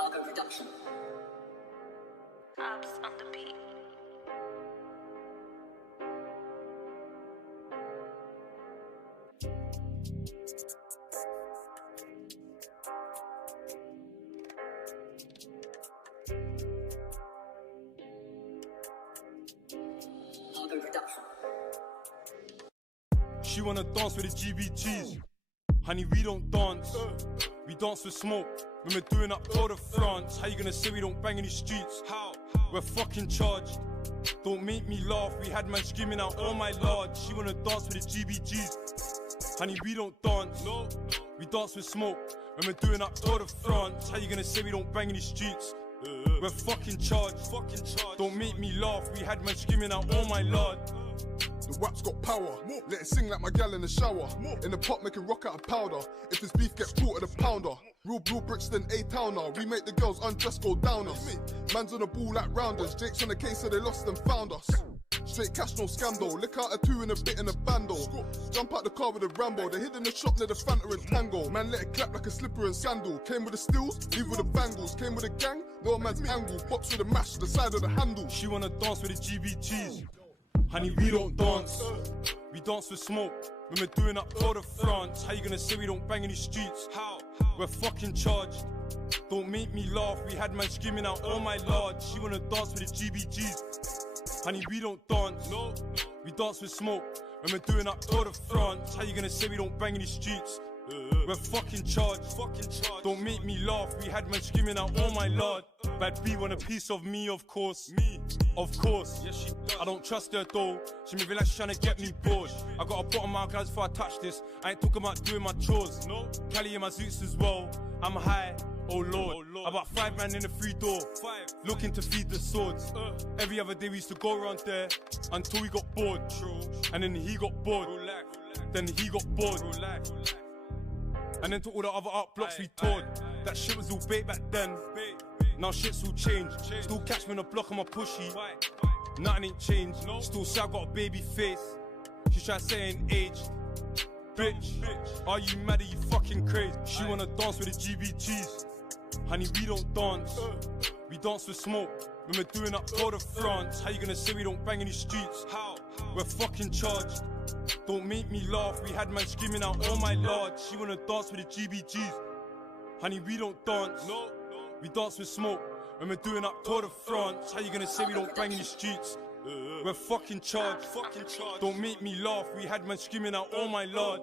Argo Production. Abs on the beat. Argo Production. She wanna dance with the GBGs. Honey, we don't dance. We dance with smoke. When we're doing up Tour de France. How you gonna say we don't bang in the streets? How? We're fucking charged. Don't make me laugh. We had man screaming out, oh my lord. She wanna dance with the GBGs. Honey, we don't dance. No. We dance with smoke. When we're doing up Tour de France. How you gonna say we don't bang in the streets? We're fucking charged. Don't make me laugh. We had man screaming out, oh my lord. The rap's got power, let it sing like my gal in the shower. In the pot making rock out of powder. If this beef gets caught at a pounder. Real Brixton A-towner. We make the girls undress go down us. Man's on the ball like rounders. Jake's on the case so they lost and found us. Straight cash, no scandal. Lick out a two in a bit in a bando. Jump out the car with a Rambo. They hid in the shop near the Fanta and Tango. Man let it clap like a slipper and sandal. Came with the stills, leave with the bangles. Came with a gang, no man's angle. Box with a mash, the side of the handle. She wanna dance with the GBGs. Honey, we don't dance. We dance with smoke. When we're doing up Tour de France. How you gonna say we don't bang in the streets? How? We're fucking charged. Don't make me laugh. We had man screaming out, oh my lord. She wanna dance with the GBGs. Honey, we don't dance. No. We dance with smoke. When we're doing up Tour de France. How you gonna say we don't bang in the streets? We're fucking charged. Don't make me laugh. We had man screaming out, oh my lord. Bad B want a piece of me, of course. Me, of course. Yes, she does. I don't trust her though. She moving like she's trying to get me bored. I got a bottom out guys before I touch this. I ain't talking about doing my chores. No. Cali in my suits as well. I'm high. Oh lord. About 5 man in the free door. Looking to feed the swords. Every other day we used to go around there until we got bored. And then he got bored. Then he got bored. And then to all the other art blocks we toured. That shit was all bait back then. Now shit's all changed. Still catch me on the block on my pushy. Nothing ain't changed. Still say I got a baby face. She try to say I ain't aged. Bitch, are you mad? Are you fucking crazy? She wanna dance with the GBGs. Honey, we don't dance. We dance with smoke. When we're doing up Tour de France. How you gonna say we don't bang in the streets? How? We're fucking charged. Don't make me laugh. We had man screaming out, oh my lord. She wanna dance with the GBGs. Honey, we don't dance. No. We dance with smoke. When we're doing up Tour de France. How you gonna say we don't bang in the streets? We're fucking charged. Don't make me laugh. We had man screaming out, oh my lord.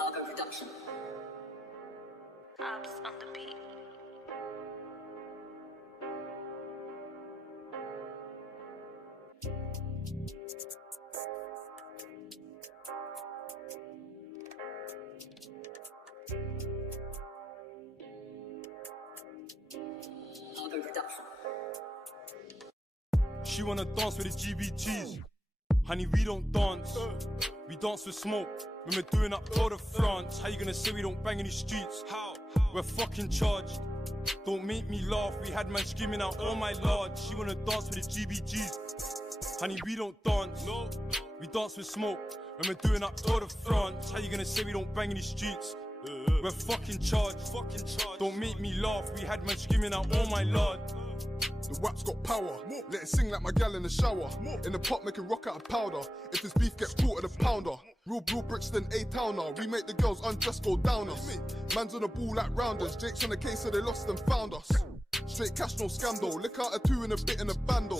Argo Production. Abs on the beat. Argo Production. She wanna dance with the GBGs. Honey, we don't dance. We dance with smoke. When we're doing up Tour de France. How you gonna say we don't bang in the streets? How? We're fucking charged. Don't make me laugh. We had man screaming out, oh my lord. She wanna dance with the GBGs. Honey, we don't dance. No. We dance with smoke. When we're doing up Tour de France. How you gonna say we don't bang in the streets? We're fucking charged. Don't make me laugh. We had man screaming out, oh my lord. The rap's got power, let it sing like my gal in the shower. In the pot making rock out of powder. If this beef gets caught at a pounder. Real Brixton A-towner. We make the girls undress go down us. Man's on the ball like rounders. Jake's on the case so they lost and found us. Straight cash, no scandal. Lick out a two in a bit in a bando.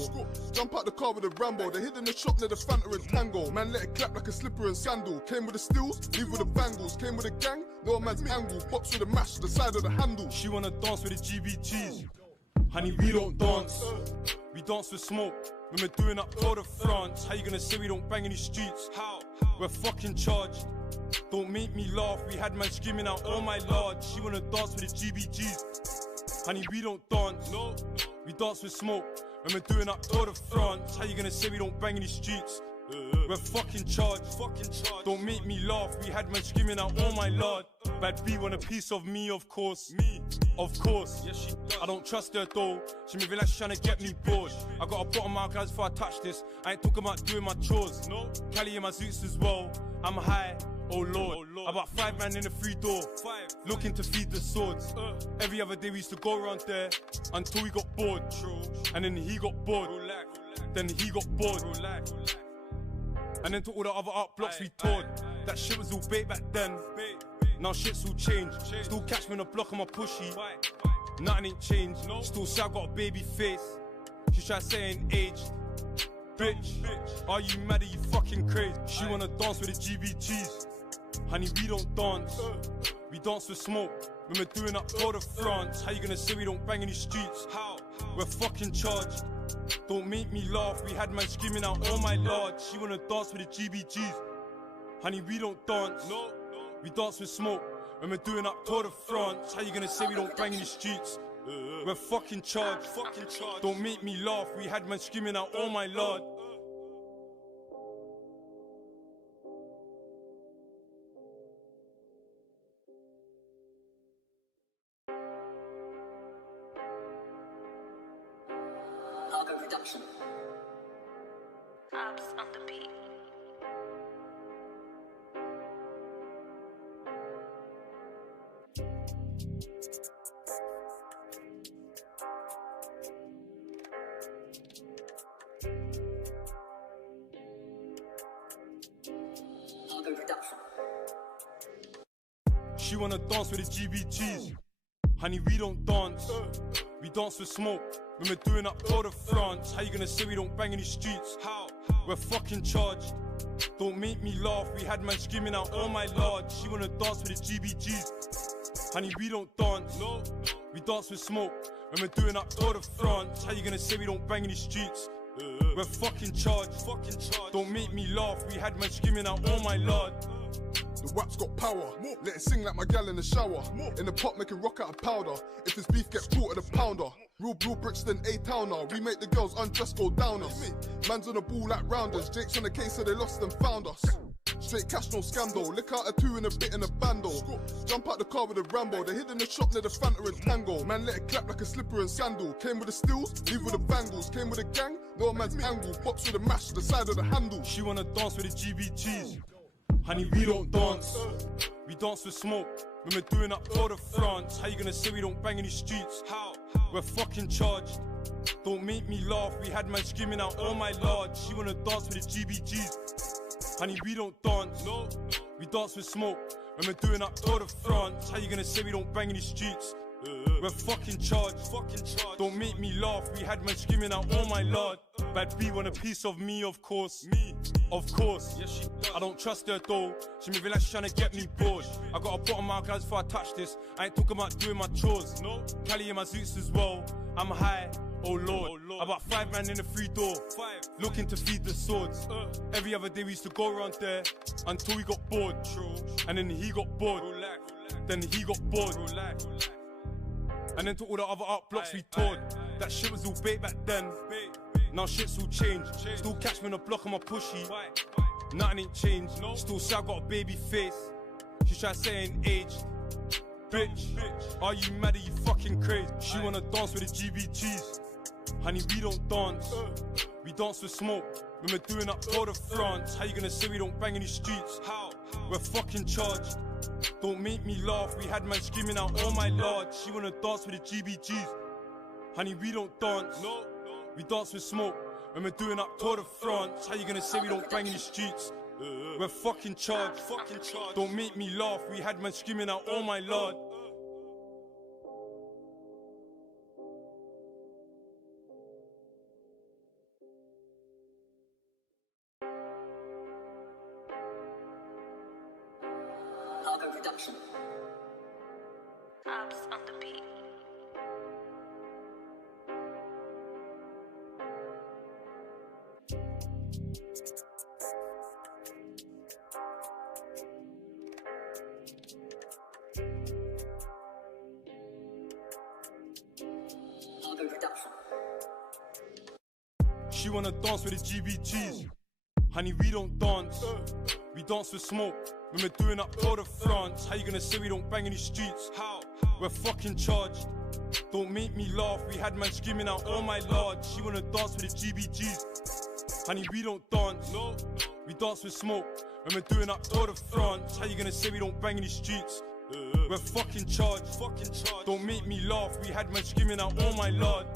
Jump out the car with a Rambo. They hid in the shop near the Fanta and Tango. Man let it clap like a slipper and sandal. Came with the stills, leave with the bangles. Came with a gang, no man's angle. Box with a mash, the side of the handle. She wanna dance with the GBGs. Honey, we don't dance. We dance with smoke. When we're doing up Tour de France. How you gonna say we don't bang in the streets? How? We're fucking charged. Don't make me laugh. We had man screaming out, oh my lord. She wanna dance with the GBGs. Honey, we don't dance. No. We dance with smoke. When we're doing up Tour de France. How you gonna say we don't bang in the streets? We're fucking charged. Don't make me laugh. We had man screaming out, oh my lord. Bad B want a piece of me, of course. Me, of course. Yes, she does. I don't trust her though. She moving like she's trying to get me bored. I got a bottom out guys before I touch this. I ain't talking about doing my chores. No, Cali in my suits as well. I'm high. Oh Lord. About 5 man in the free door, looking to feed the swords. Every other day we used to go around there until we got bored. And then he got bored. Then he got bored. And then to all the other art blocks we toured. That shit was all bait back then. Now shit's all changed. Still catch me on the block on my pushy. Nothing ain't changed. Still say I got a baby face. She try to say I ain't aged. Bitch, are you mad? Are you fucking crazy? She wanna dance with the GBGs. Honey, we don't dance, we dance with smoke. When we're doing up Tour de France, how you gonna say we don't bang in these streets? How? We're fucking charged. Don't make me laugh, we had man screaming out, oh my lord. She wanna dance with the GBGs. Honey, we don't dance, we dance with smoke. When we're doing up Tour de France, how you gonna say we don't bang in these streets? We're fucking charged, Don't make me laugh, we had man screaming out, oh my lord. Argo Production. Abs on the beat. Argo Production. She wanna dance with the GBGs. Honey, we don't dance, we dance with smoke. When we're doing up Tour de France, how you gonna say we don't bang in these streets? How? We're fucking charged. Don't make me laugh, we had man screaming out, oh my lord. She wanna dance with the GBGs. Honey, we don't dance, we dance with smoke. When we're doing up Tour de France, how you gonna say we don't bang in these streets? We're fucking charged, Don't make me laugh, we had man screaming out, oh my lord. The WAP's got power, let it sing like my gal in the shower. In the pot making rock out of powder. If this beef gets caught at the pounder. Real Brixton, A-towner. We make the girls undress, go down us. Man's on the ball like rounders. Jake's on the case so they lost and found us. Straight cash, no scandal. Lick out a 2 and a bit in a bando. Jump out the car with a Rambo. They hid in the shop near the Fanta and Tango. Man let it clap like a slipper and sandal. Came with the stills, leave with the bangles. Came with a gang, no man's angle. Box with a mash, the side of the handle. She wanna dance with the GBGs. Honey, we don't dance, we dance with smoke. When we're doing up Tour de France, how you gonna say we don't bang in these streets? How? We're fucking charged. Don't make me laugh, we had man screaming out, oh my lord. She wanna dance with the GBGs. Honey, we don't dance, we dance with smoke. When we're doing up Tour de France, how you gonna say we don't bang in these streets? We're fucking charged, Don't make me laugh, we had man screaming out, oh my lord. Bad B want a piece of me, of course. Me, of course. Yes, she does. I don't trust her though. She moving like she's trying to get me bored. I got a bottom out guys before I touch this. I ain't talking about doing my chores. No, Cali in my suits as well. I'm high. Oh Lord. About 5 man in the free door, looking to feed the swords. Every other day we used to go around there until we got bored. And then he got bored. Then he got bored. And then to all the other art blocks we toured. That shit was all bait back then. Now shit's all changed. Still catch me on the block on my pushy. Nothing ain't changed. Still say I got a baby face. She try to say I ain't aged. Bitch, are you mad? Are you fucking crazy? She wanna dance with the GBGs. Honey, we don't dance, we dance with smoke. When we're doing up Tour de France, how you gonna say we don't bang in these streets? How? We're fucking charged. Don't make me laugh, we had man screaming out, oh my lord. She wanna dance with the GBGs. Honey, we don't dance, we dance with smoke. When we're doing up Tour de France, how you gonna say we don't bang in the streets? We're fucking charged, Don't make me laugh, we had man screaming out, oh my lord. Argo Production. Abs on the beat. Argo Production. She wanna dance with the GBGs. Honey, we don't dance, We dance with smoke. When we're doing up Tour de France, how you gonna say we don't bang in these streets? How? We're fucking charged. Don't make me laugh. We had man screaming out, oh my lord. She wanna dance with the GBGs. Honey, we don't dance. No. We dance with smoke. When we're doing up Tour de France, how you gonna say we don't bang in these streets? We're fucking charged. Don't make me laugh. We had man screaming out, oh my lord.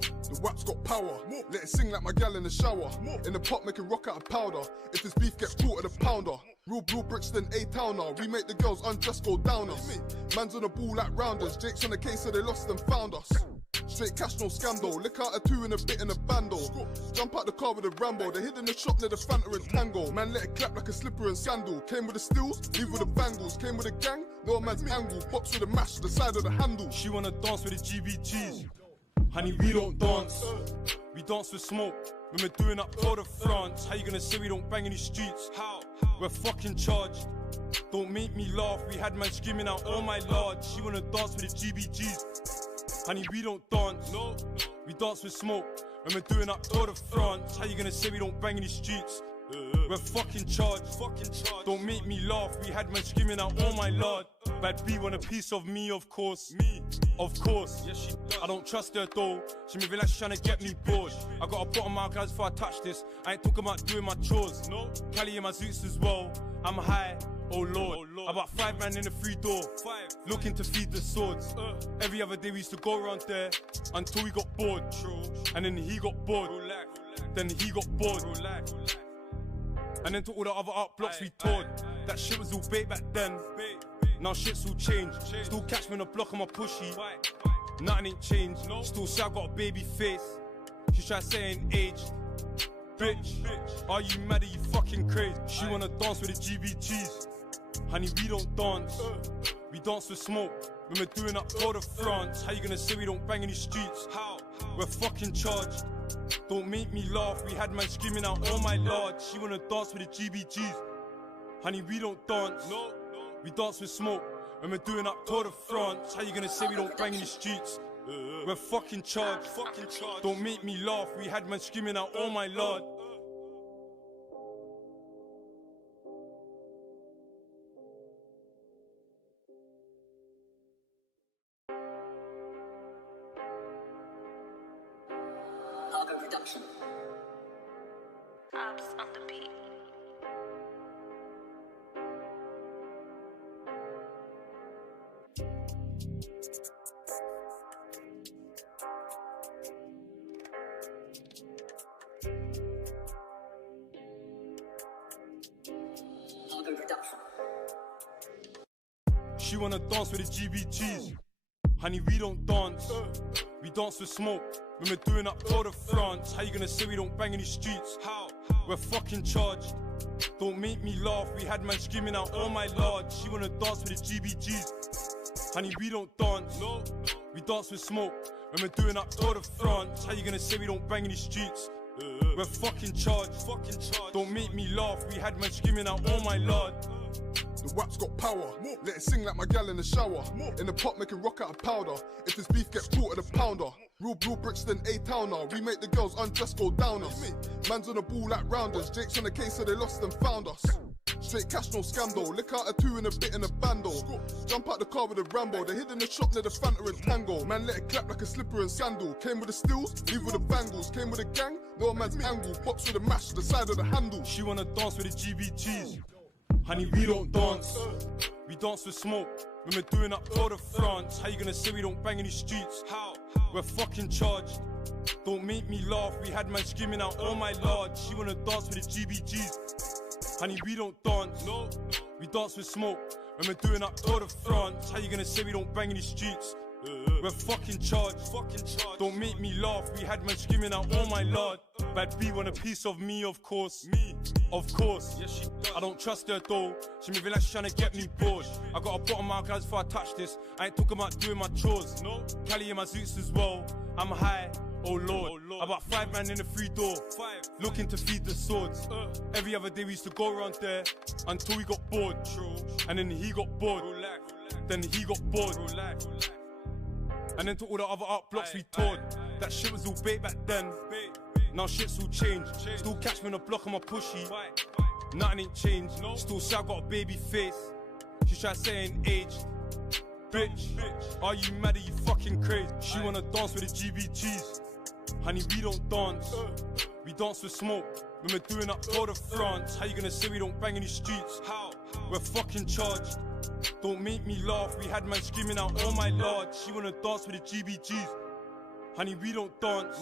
The rap's got power, let it sing like my gal in the shower. In the pot making rock out of powder. If this beef gets caught at a pounder. Real Brixton, A-towner. We make the girls undress, go down us. Man's on the ball like rounders. Jake's on the case so they lost and found us. Straight cash, no scandal. Lick out a two and a bit in a bando. Jump out the car with a Rambo. They hid in the shop near the Fanta and Tango. Man let it clap like a slipper and sandal. Came with the stills, leave with the bangles. Came with a gang, no man's angle. Box with a mash, the side of the handle. She wanna dance with the GBGs. Honey, we don't dance. We dance with smoke. When we're doing up Tour de France, how you gonna say we don't bang in these streets? How? We're fucking charged. Don't make me laugh. We had man screaming out, oh my lord. She wanna dance with the GBGs. Honey, we don't dance. No. We dance with smoke. When we're doing up Tour de France, how you gonna say we don't bang in these streets? We're fucking charged. Don't make me laugh. We had man screaming out, oh my lord. Bad B want a piece of me, of course. Of course. Yes, she does. I don't trust her though. She moving like she's trying to get me bored. I got a bottom out guys before I touch this. I ain't talking about doing my chores. No. Cali in my zoots as well. I'm high. Oh lord. About 5 man in the free door. Looking to feed the swords. Every other day we used to go around there until we got bored. And then he got bored. Then he got bored. And then to all the other art blocks we toured. That shit was all bait back then. Now shit's all changed. Still catch me on the block on my pushy. Nothing ain't changed. Still say I got a baby face. She try to say I ain't aged. Bitch, are you mad? Are you fucking crazy? She wanna dance with the GBGs. Honey, we don't dance. We dance with smoke. When we're doing up Tour de France, how you gonna say we don't bang in these streets? How? We're fucking charged. Don't make me laugh. We had man screaming out, oh my lord. She wanna dance with the GBGs. Honey, we don't dance. No. We dance with smoke. When we're doing up Tour de France, how you gonna say we don't bang in the streets? We're fucking charged. Don't make me laugh. We had man screaming out, oh my lord. Algo Production. Ops on the beat. Algo Production. She wanna dance with the GBGs. Honey, we don't dance. We dance with smoke. When we're doing up Tour de France, how you gonna say we don't bang in these streets? How? We're fucking charged. Don't make me laugh. We had man screaming out, oh my lord. She wanna dance with the GBGs. Honey, we don't dance. No. We dance with smoke. When we're doing up Tour de France, how you gonna say we don't bang in these streets? We're fucking charged. Don't make me laugh. We had man screaming out, oh my lord. The rap's got power, let it sing like my gal in the shower. In the pot making rock out of powder. If this beef gets caught at a pounder. Real Brixton, A-towner. We make the girls undress, go down us. Man's on the ball like rounders. Jake's on the case so they lost and found us. Straight cash, no scandal. Lick out a two and a bit in a bando. Jump out the car with a Rambo. They hid in the shop near the Fanta and Tango. Man let it clap like a slipper and sandal. Came with the stills, leave with the bangles. Came with a gang, no man's angle. Box with a mash, the side of the handle. She wanna dance with the GBGs. Honey, we don't dance. We dance with smoke. When we're doing up Tour de France, how you gonna say we don't bang in these streets? How? We're fucking charged. Don't make me laugh. We had man screaming out, oh my lord. She wanna dance with the GBGs. Honey, we don't dance. No. We dance with smoke. When we're doing up Tour de France, how you gonna say we don't bang in these streets? We're fucking charged. Don't make me laugh. We had man screaming out, oh my lord. Bad B want a piece of me, of course. Of course. Yes, she does. I don't trust her though. She moving like she's trying to get me bored. I got a bottom out guys before I touch this. I ain't talking about doing my chores. No. Cali in my zoots as well. I'm high. Oh lord. About 5 man in the free door. Looking to feed the swords. Every other day we used to go around there until we got bored. And then he got bored. Then he got bored. And then to all the other art blocks we toured. That shit was all bait back then. Now shit's all changed. Still catch me on the block on my pushy. Nothing ain't changed. Still say I got a baby face. She try say I ain't aged. Bitch, are you mad? Are you fucking crazy? She wanna dance with the GBGs. Honey, we don't dance. We dance with smoke. When we're doing up Tour de France. How you gonna say we don't bang in these streets? How? We're fucking charged. Don't make me laugh. We had man screaming out, oh my lord. She wanna dance with the GBGs. Honey, we don't dance.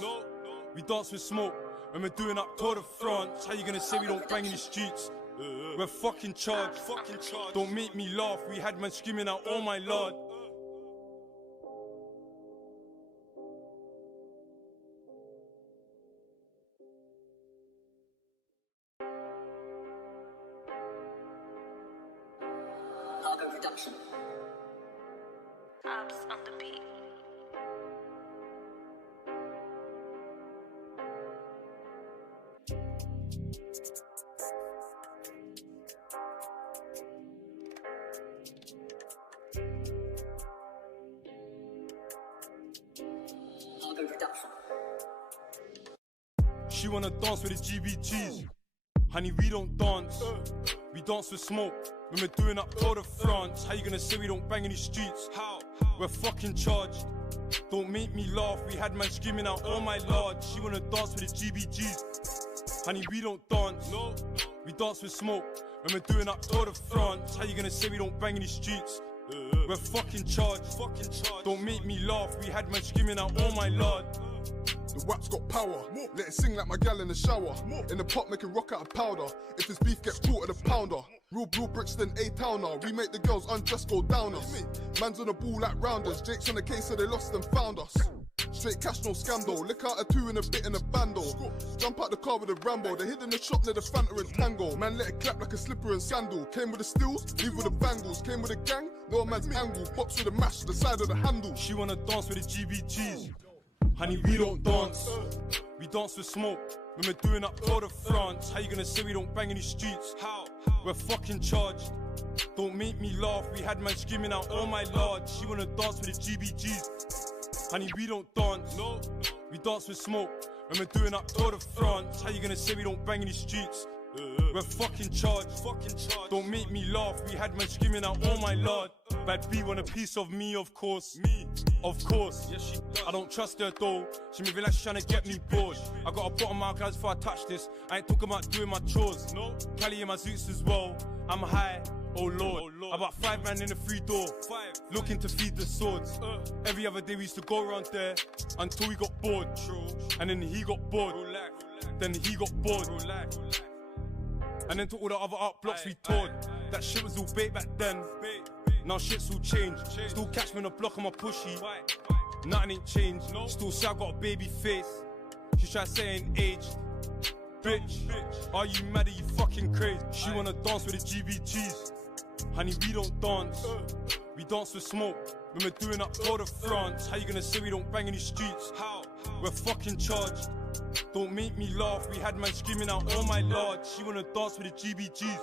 We dance with smoke. When we're doing up Tour de France. How you gonna say we don't bang in these streets? We're fucking charged. Don't make me laugh. We had man screaming out, oh my lord. Cargo reduction. Abs on the beat. Cargo reduction. She wanna dance with the GBGs. Honey, we don't dance. We dance with smoke. When we're doing up Tour de France. How you gonna say we don't bang in these streets? How? We're fucking charged. Don't make me laugh. We had man screaming out, oh my lord. She wanna dance with the GBGs. Honey, we don't dance. We dance with smoke. When we're doing up Tour de France. How you gonna say we don't bang in these streets? We're fucking charged. Don't make me laugh. We had man screaming out, oh my lord. The WAP's got power, let it sing like my gal in the shower. In the pot making rock out of powder. If this beef gets caught at the pounder. Real Brixton A-towner. We make the girls undress go down us. Man's on the ball like rounders. Jake's on the case so they lost and found us. Straight cash, no scandal. Lick out a 2 and a bit in a bando. Jump out the car with a Rambo. They hid in the shop near the Fanta and Tango. Man let it clap like a slipper and sandal. Came with the stills, leave with the bangles. Came with a gang, no man's angle. Box with a mash, the side of the handle. She wanna dance with the GBGs. Honey, we don't dance. We dance with smoke. When we're doing up Tour de France. How you gonna say we don't bang in these streets? How? We're fucking charged. Don't make me laugh. We had man screaming out, oh my lord. She wanna dance with the GBGs. Honey, we don't dance. We dance with smoke. When we're doing up Tour de France. How you gonna say we don't bang in these streets? We're fucking charged. Don't make me laugh. We had man screaming out, oh my lord. Bad B want a piece of me, of course. Of course. Yes, she does. I don't trust her though. She moving like she's trying to get me bored. I gotta put on my guys before I touch this. I ain't talking about doing my chores. No. Cali in my zoots as well. I'm high. Oh lord. About 5 man in the free door. Looking to feed the swords. Every other day we used to go around there until we got bored. And then he got bored. Then he got bored. And then to all the other art blocks we toured. That shit was all bait back then. Now shit's all changed. Still catch me on the block on my pushy. Nothing ain't changed. Still say I got a baby face. She try say I ain't aged. Bitch, are you mad? Are you fucking crazy? She wanna dance with the GBGs. Honey, we don't dance. We dance with smoke. When we're doing up Tour de France. How you gonna say we don't bang in these streets? How? We're fucking charged. Don't make me laugh. We had man screaming out, oh my lord. She wanna dance with the GBGs.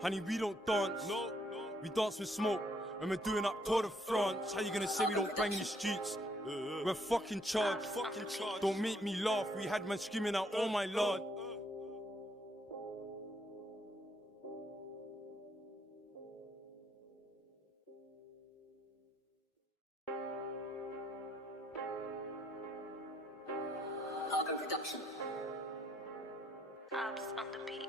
Honey, we don't dance. We dance with smoke. When we're doing up Tour de France. How you gonna say we don't bang in the streets? We're fucking charged. Don't make me laugh. We had man screaming out, oh my lord. Cargo reduction. Abs on the beat.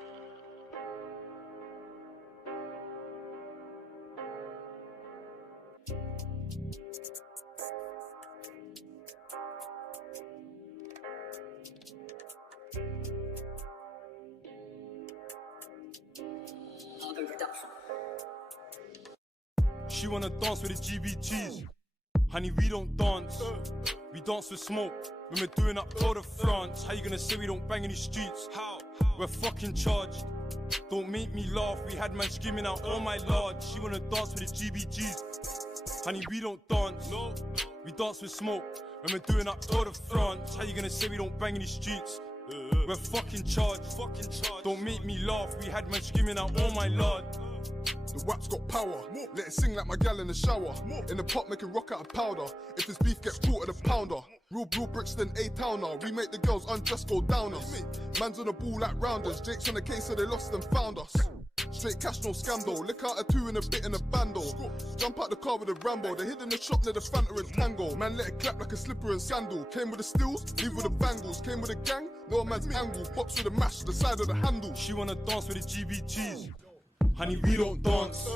Cargo reduction. She wanna dance with the GBGs. Honey, we don't dance. We dance with smoke. When we're doing up Tour de France. How you gonna say we don't bang in these streets? How? We're fucking charged. Don't make me laugh. We had man screaming out, oh my lord. She wanna dance with the GBGs. Honey, we don't dance. We dance with smoke. When we're doing up Tour de France. How you gonna say we don't bang in these streets? We're fucking charged. Don't make me laugh. We had man screaming out, oh my lord. The WAP's got power, let it sing like my gal in the shower. In the pot making rock out of powder. If this beef gets caught at the pounder. Real Brixton A-Towner. We make the girls undress go down us. Man's on the ball like rounders. Jake's on the case so they lost and found us. Straight cash, no scandal. Lick out a two and a bit in a bando. Jump out the car with a Rambo. They hid in the shop near the Fanta and Tango. Man let it clap like a slipper and sandal. Came with the stills, leave with the bangles. Came with a gang, no man's angle. Box with a mash, the side of the handle. She wanna dance with the GBGs. Honey, we don't dance.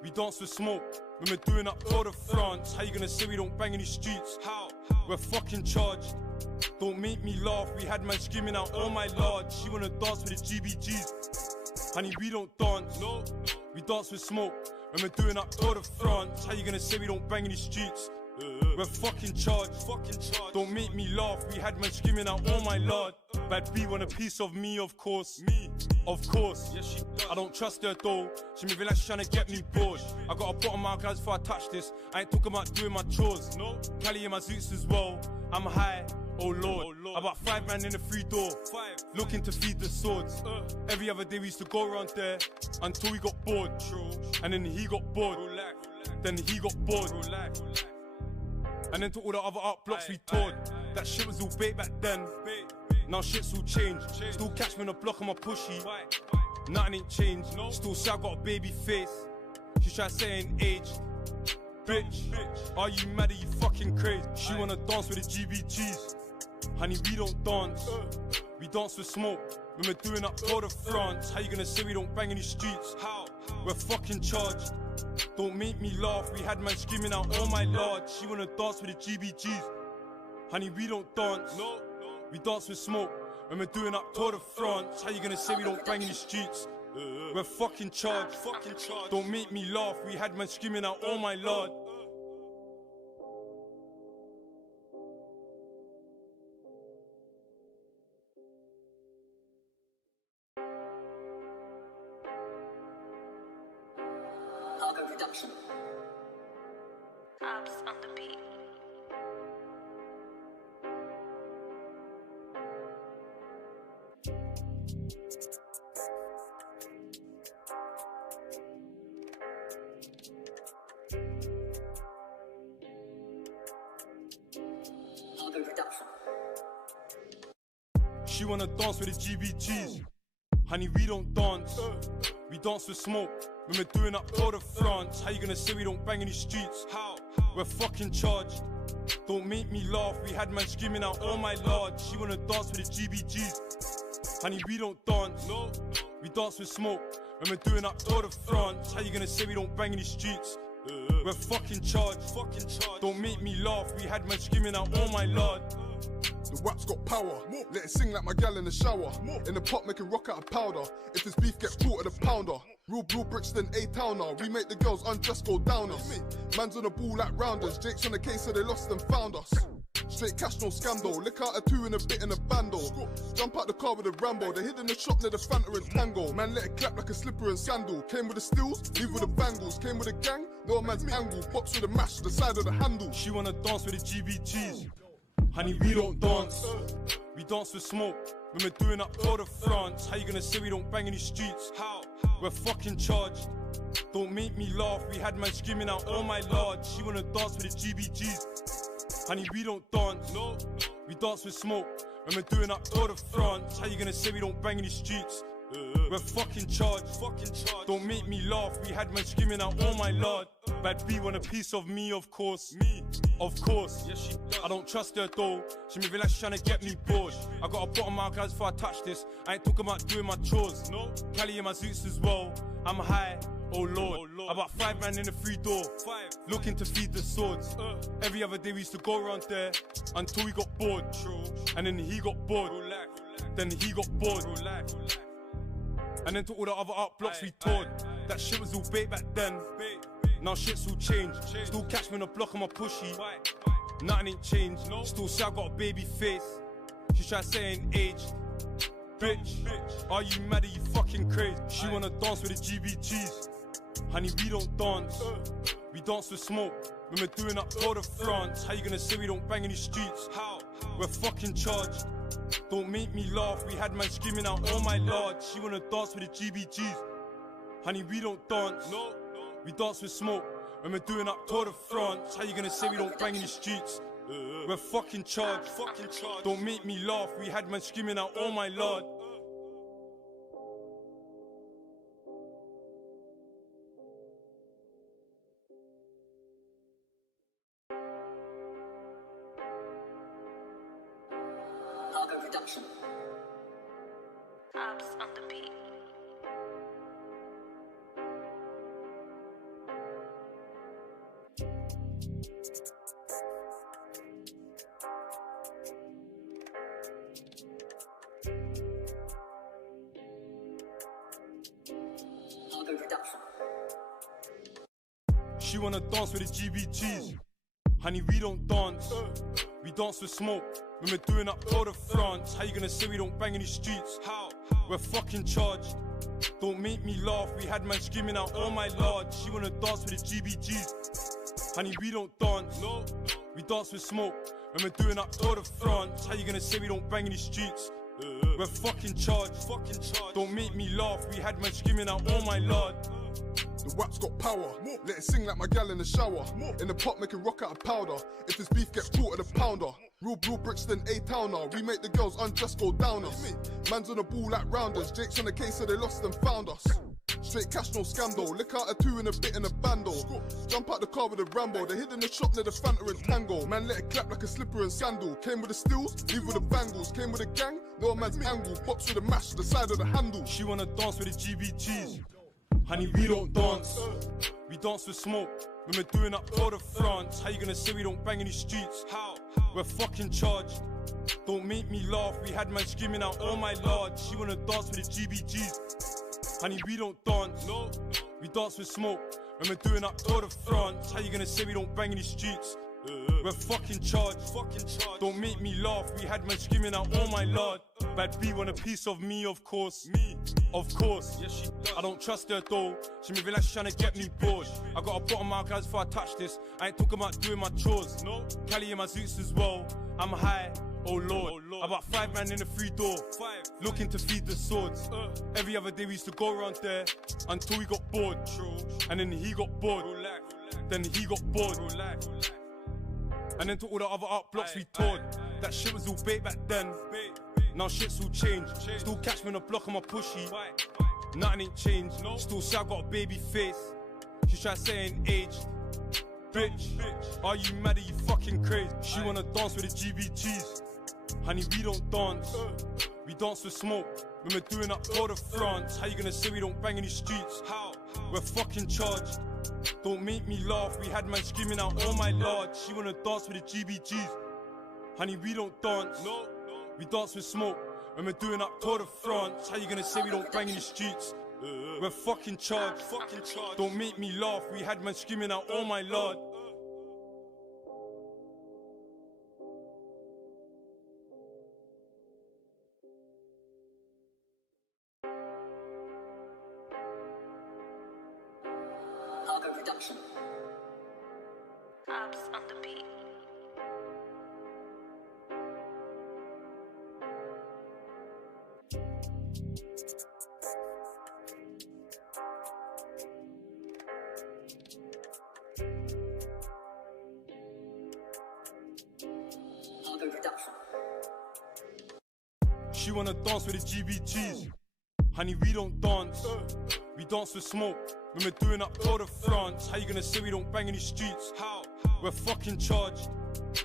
We dance with smoke. When we're doing up Tour de France. How you gonna say we don't bang in these streets? How? We're fucking charged. Don't make me laugh. We had man screaming out, oh my lord. She wanna dance with the GBGs. Honey, we don't dance. No. We dance with smoke. When we're doing up Tour de France. How you gonna say we don't bang in these streets? We're fucking charged. Don't make me laugh. We had men screaming out, oh my lord. Bad B want a piece of me, of course. Me, of course. Yes, she does. I don't trust her though. She moving like she's trying to get me bored. I got a bottom out guys before I touch this. I ain't talking about doing my chores. No. Cali in my zoots as well. I'm high. Oh Lord. About 5 man in the free door. Looking to feed the swords. Every other day we used to go around there until we got bored. And then he got bored. Then he got bored. And then to all the other art blocks we toured. That shit was all bait back then. Now shit's all changed. Still catch me on the block on my pushy. Nothing ain't changed. Still say I got a baby face. She try to say I ain't aged. Bitch, are you mad? Are you fucking crazy? She wanna dance with the GBGs. Honey, we don't dance. We dance with smoke. When we're doing up Tour de France. How you gonna say we don't bang in these streets? How? We're fucking charged. Don't make me laugh. We had man screaming out, oh my lord. She wanna dance with the GBGs. Honey, we don't dance. No. We dance with smoke. When we're doing up Tour de France. How you gonna say we don't bang in the streets? We're fucking charged. Don't make me laugh. We had man screaming out, oh my lord. Algo Production. Abs on the beat. Algo Production. She wanna dance with the GBGs. Honey, we don't dance. We dance with smoke. When we're doing up Tour de France. How you gonna say we don't bang in these streets? How? We're fucking charged. Don't make me laugh. We had man screaming out, oh my lord. She wanna dance with the GBGs. Honey, we don't dance. No. We dance with smoke. When we're doing up Tour de France. How you gonna say we don't bang in these streets? We're fucking charged. Don't make me laugh. We had man screaming out, oh my lord. The WAP's got power, let it sing like my gal in the shower. In the pot making rock out of powder. If this beef gets caught at the pounder. Real Brixton A-Towner. We make the girls undress go down us. Man's on the ball like rounders. Jake's on the case so they lost and found us. Straight cash, no scandal. Lick out a two and a bit in a bando. Jump out the car with a Rambo. They hid in the shop near the Fanta and Tango. Man let it clap like a slipper and sandal. Came with the stills, leave with the bangles. Came with a gang, no man's angle. Box with a mash, the side of the handle. She wanna dance with the GBGs. Honey, we don't dance. We dance with smoke. When we're doing up Tour de France. How you gonna say we don't bang in these streets? How? We're fucking charged. Don't make me laugh. We had man screaming out, oh my lord. She wanna dance with the GBGs. Honey, we don't dance. No. We dance with smoke. When we're doing up Tour de France. How you gonna say we don't bang in these streets? We're fucking charged. Don't make me laugh. We had man screaming out, oh my lord. Bad B want a piece of me, of course. Me, of course. Yes, she does. I don't trust her though. She moving like she's trying to get me bored. I got a bottom out guys before I touch this. I ain't talking about doing my chores. No. Cali in my zoots as well. I'm high. Oh Lord. About 5 man in the free door. Looking to feed the swords. Every other day we used to go around there until we got bored. And then he got bored. Then he got bored. And then to all the other art blocks we toured. That shit was all bait back then. Now shit's all changed. Still catch me on the block on my pushy. Nothing ain't changed. Still say I got a baby face. She try to say I ain't aged. Bitch, are you mad? Are you fucking crazy? She wanna dance with the GBGs. Honey, we don't dance. We dance with smoke. When we're doing up Tour de France. How you gonna say we don't bang in these streets? How? We're fucking charged. Don't make me laugh. We had man screaming out, oh my lord. She wanna dance with the GBGs. Honey, we don't dance. No. We dance with smoke. When we're doing up Tour de France. How you gonna say we don't bang in the streets? We're fucking charged. Don't make me laugh. We had man screaming out, oh my lord. Cargo reduction. Abs on the beat. Cargo reduction. She wanna dance with the GBGs. Honey, we don't dance. We dance with smoke. When we're doing up all the France. How you gonna say we don't bang in these streets? How? We're fucking charged. Don't make me laugh. We had man screaming out, oh my lord. She wanna dance with the GBGs. Honey, we don't dance. No. We dance with smoke. When we're doing up all the France. How you gonna say we don't bang in these streets? We're fucking charged. Don't make me laugh. We had man screaming out, oh my lord. The WAP's got power, let it sing like my gal in the shower. In the pot making rock out of powder. If this beef gets caught at the pounder. Real Brixton, A-towner. We make the girls undress go down us. Man's on the ball like rounders. Jake's on the case so they lost and found us. Straight cash, no scandal. Lick out a 2 and a bit in a bando. Jump out the car with a Rambo. They hid in the shop near the Fanta and Tango. Man let it clap like a slipper and sandal. Came with the stills, leave with the bangles. Came with a gang, no man's angle. Box with a mash, the side of the handle. She wanna dance with the GBGs. Honey, we don't dance. We dance with smoke. When we're doing up all the France. How you gonna say we don't bang in these streets? How? We're fucking charged. Don't make me laugh. We had man screaming out, oh my lord. She wanna dance with the GBGs. Honey, we don't dance. No. We dance with smoke. When we're doing up all the France. How you gonna say we don't bang in these streets? We're fucking charged. Don't make me laugh. We had man screaming out, oh my lord. Bad B want a piece of me, of course. Me, of course. Yes, she does. I don't trust her though. She may be like she's trying to get me bored. I got a bottom my guys before I touch this. I ain't talking about doing my chores. No. Cali in my zoots as well. I'm high. Oh lord. About 5 man in the free door. Looking to feed the swords. Every other day we used to go around there until we got bored. And then he got bored. Then he got bored. And then to all the other art blocks we toured. That shit was all bait back then. Now shit's all changed. Still catch me on the block on my pushy. Nothing ain't changed. Still say I got a baby face. She try to say I ain't aged. Bitch, are you mad? Are you fucking crazy? She wanna dance with the GBGs. Honey, we don't dance. We dance with smoke. When we're doing up all the France. How you gonna say we don't bang in these streets? How? We're fucking charged. Don't make me laugh. We had man screaming out, oh my lord. She wanna dance with the GBGs. Honey, we don't dance. No. We dance with smoke. When we're doing up Tour de France. How you gonna say we don't bang in the streets? We're fucking charged. Don't make me laugh. We had man screaming out, oh my lord. Cargo reduction. Abs on the beat. Cargo reduction. She wanna dance with the GBGs. Honey, we don't dance. We dance with smoke. When we're doing up all the France. How you gonna say we don't bang in these streets? How? We're fucking charged.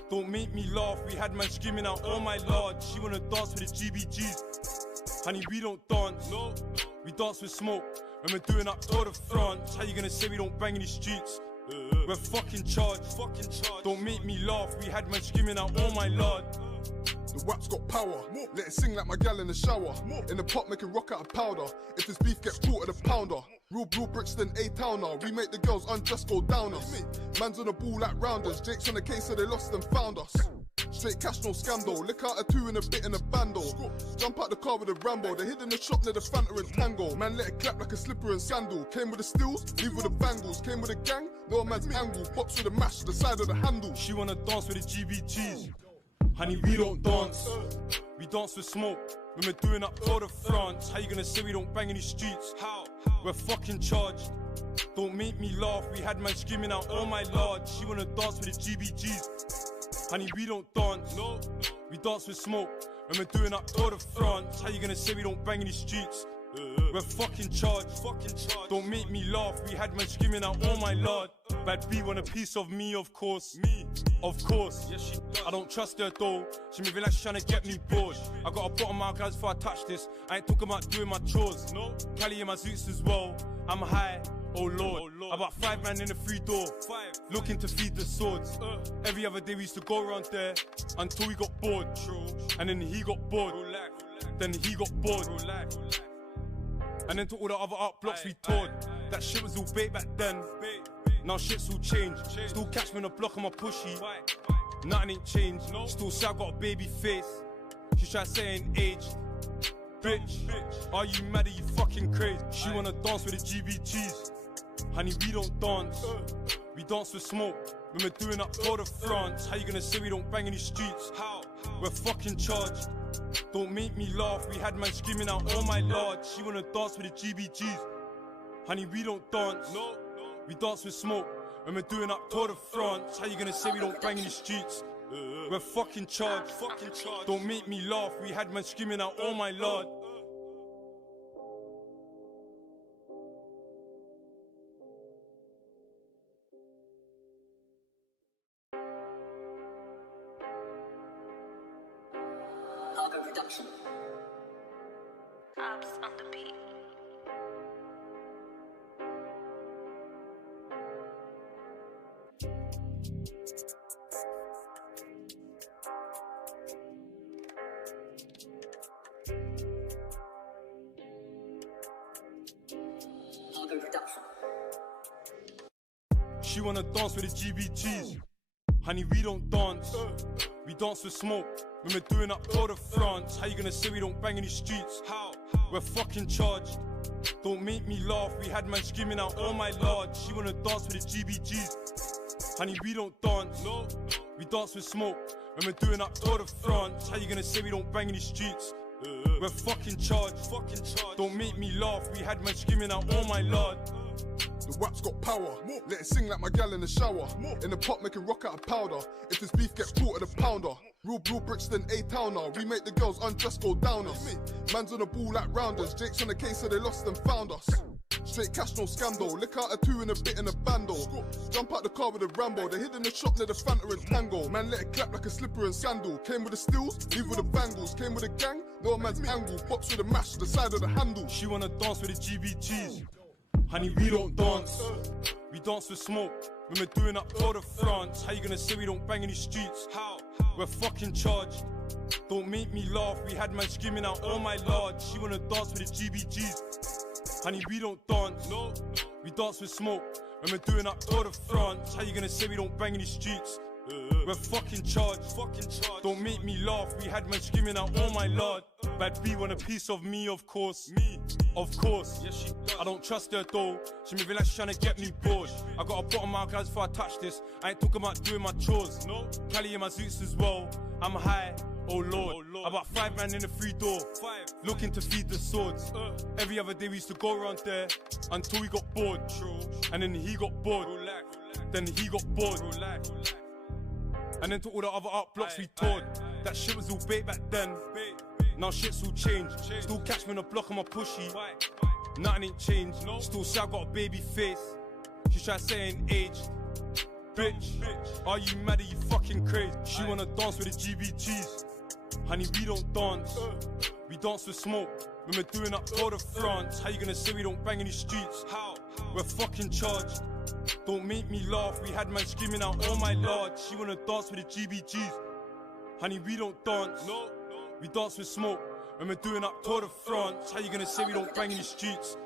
Don't make me laugh. We had man screaming out, oh my lord. She wanna dance with the GBGs. Honey, we don't dance. No. We dance with smoke. When we're doing up all the France. How you gonna say we don't bang in these streets? We're fucking charged. Don't make me laugh. We had man screaming out, oh my lord. The WAP's got power, let it sing like my gal in the shower. In the pot making rock out of powder. If this beef gets caught at the pounder. Real Brixton, A-towner. We make the girls undress go down us. Man's on the ball like rounders. Jake's on the case so they lost and found us. Straight cash, no scandal. Lick out a 2 and a bit in a bando. Jump out the car with a Rambo. They hid in the shop near the Fanta and Tango. Man let it clap like a slipper and sandal. Came with the stills, leave with the bangles. Came with a gang, no man's angle. Box with a mash, the side of the handle. She wanna dance with the GBGs. Honey, we don't dance. We dance with smoke. When we're doing up all the France. How you gonna say we don't bang in these streets? How? We're fucking charged. Don't make me laugh. We had man screaming out, oh my lord. She wanna dance with the GBGs. Honey, we don't dance, no. We dance with smoke. When we're doing up Tour de France, how you gonna say we don't bang in the streets? We're fucking charged. Don't make me laugh. We had men screaming out, oh my lord. Bad B want a piece of me, of course. Of course. Yes, she does. I don't trust her though. She moving like she's trying to get me bored. I got a bottom out, guys, before I touch this. I ain't talking about doing my chores. No. Cali in my suits as well. I'm high. Oh Lord. About 5 man in the free door. Looking to feed the swords. Every other day we used to go around there until we got bored. And then he got bored. Then he got bored. And then to all the other art blocks we toured. That shit was all bait back then. Now shit's all changed. Still catch me on the block on my pushy. Nothing ain't changed. Still say I got a baby face. She try to say I ain't aged. Bitch, are you mad? Are you fucking crazy? She wanna dance with the GBGs. Honey, we don't dance. We dance with smoke. When we're doing up Tour de France, how you gonna say we don't bang in the streets? We're fucking charged. Don't make me laugh. We had man screaming out, oh my lord. She wanna dance with the GBGs. Honey, we don't dance. We dance with smoke. When we're doing up Tour de France, how you gonna say we don't bang in the streets? We're fucking charged. Don't make me laugh. We had man screaming out, oh my lord. Algo Production. Abs on the beat. Algo Production. She wanna dance with the GBGs. Honey, we don't dance. We dance with smoke. When we're doing up Tour de France, how you gonna say we don't bang in the streets? We're fucking charged. Don't make me laugh. We had man screaming out, oh my lord. She wanna dance with the GBGs. Honey, we don't dance. We dance with smoke. When we're doing up Tour de France, how you gonna say we don't bang in the streets? We're fucking charged. Don't make me laugh. We had man screaming out, oh my lord. The WAP's got power, let it sing like my gal in the shower. In the pot making rock out of powder. If this beef gets caught at the pounder. Real Brixton A-towner. We make the girls undress go down us. Man's on the ball like rounders. Jake's on the case so they lost and found us. Straight cash, no scandal. Lick out a 2 and a bit in a bando. Jump out the car with a Rambo. They hid in the shop near the Fanta and Tango. Man let it clap like a slipper and sandal. Came with the steals, leave with the bangles. Came with a gang, no man's angle. Box with a mash, the side of the handle. She wanna dance with the GBGs. Honey, we don't dance. We dance with smoke. When we're doing up Tour de France, how you gonna say we don't bang in the streets? We're fucking charged. Don't make me laugh. We had man screaming out, oh my lord. She wanna dance with the GBGs. Honey, we don't dance. We dance with smoke. When we're doing up Tour de France, how you gonna say we don't bang in the streets? We're fucking charged. Don't make me laugh. We had men screaming out, oh my lord. Bad B want a piece of me, of course. Of course. Yes, she does. I don't trust her though. She moving like she's trying to get me bored. I got a bottom out, guys, before I touch this. I ain't talking about doing my chores. No. Cali in my suits as well. I'm high. Oh Lord. About 5 man in the free door. Looking to feed the swords. Every other day we used to go around there until we got bored. And then he got bored. Then he got bored. And then to all the other art blocks we toured. That shit was all bait back then. Now shit's all changed. Still catch me on the block on my pushy. Nothing ain't changed. Still say I got a baby face. She try to say I ain't aged. Bitch, are you mad? Are you fucking crazy? She wanna dance with the GBGs. Honey, we don't dance. We dance with smoke. When we're doing up Tour de France, how you gonna say we don't bang in the streets? We're fucking charged. Don't make me laugh. We had man screaming out, oh my lord. She wanna dance with the GBGs. Honey, we don't dance. We dance with smoke. When we're doing up Tour de France, how you gonna say we don't bang in the streets?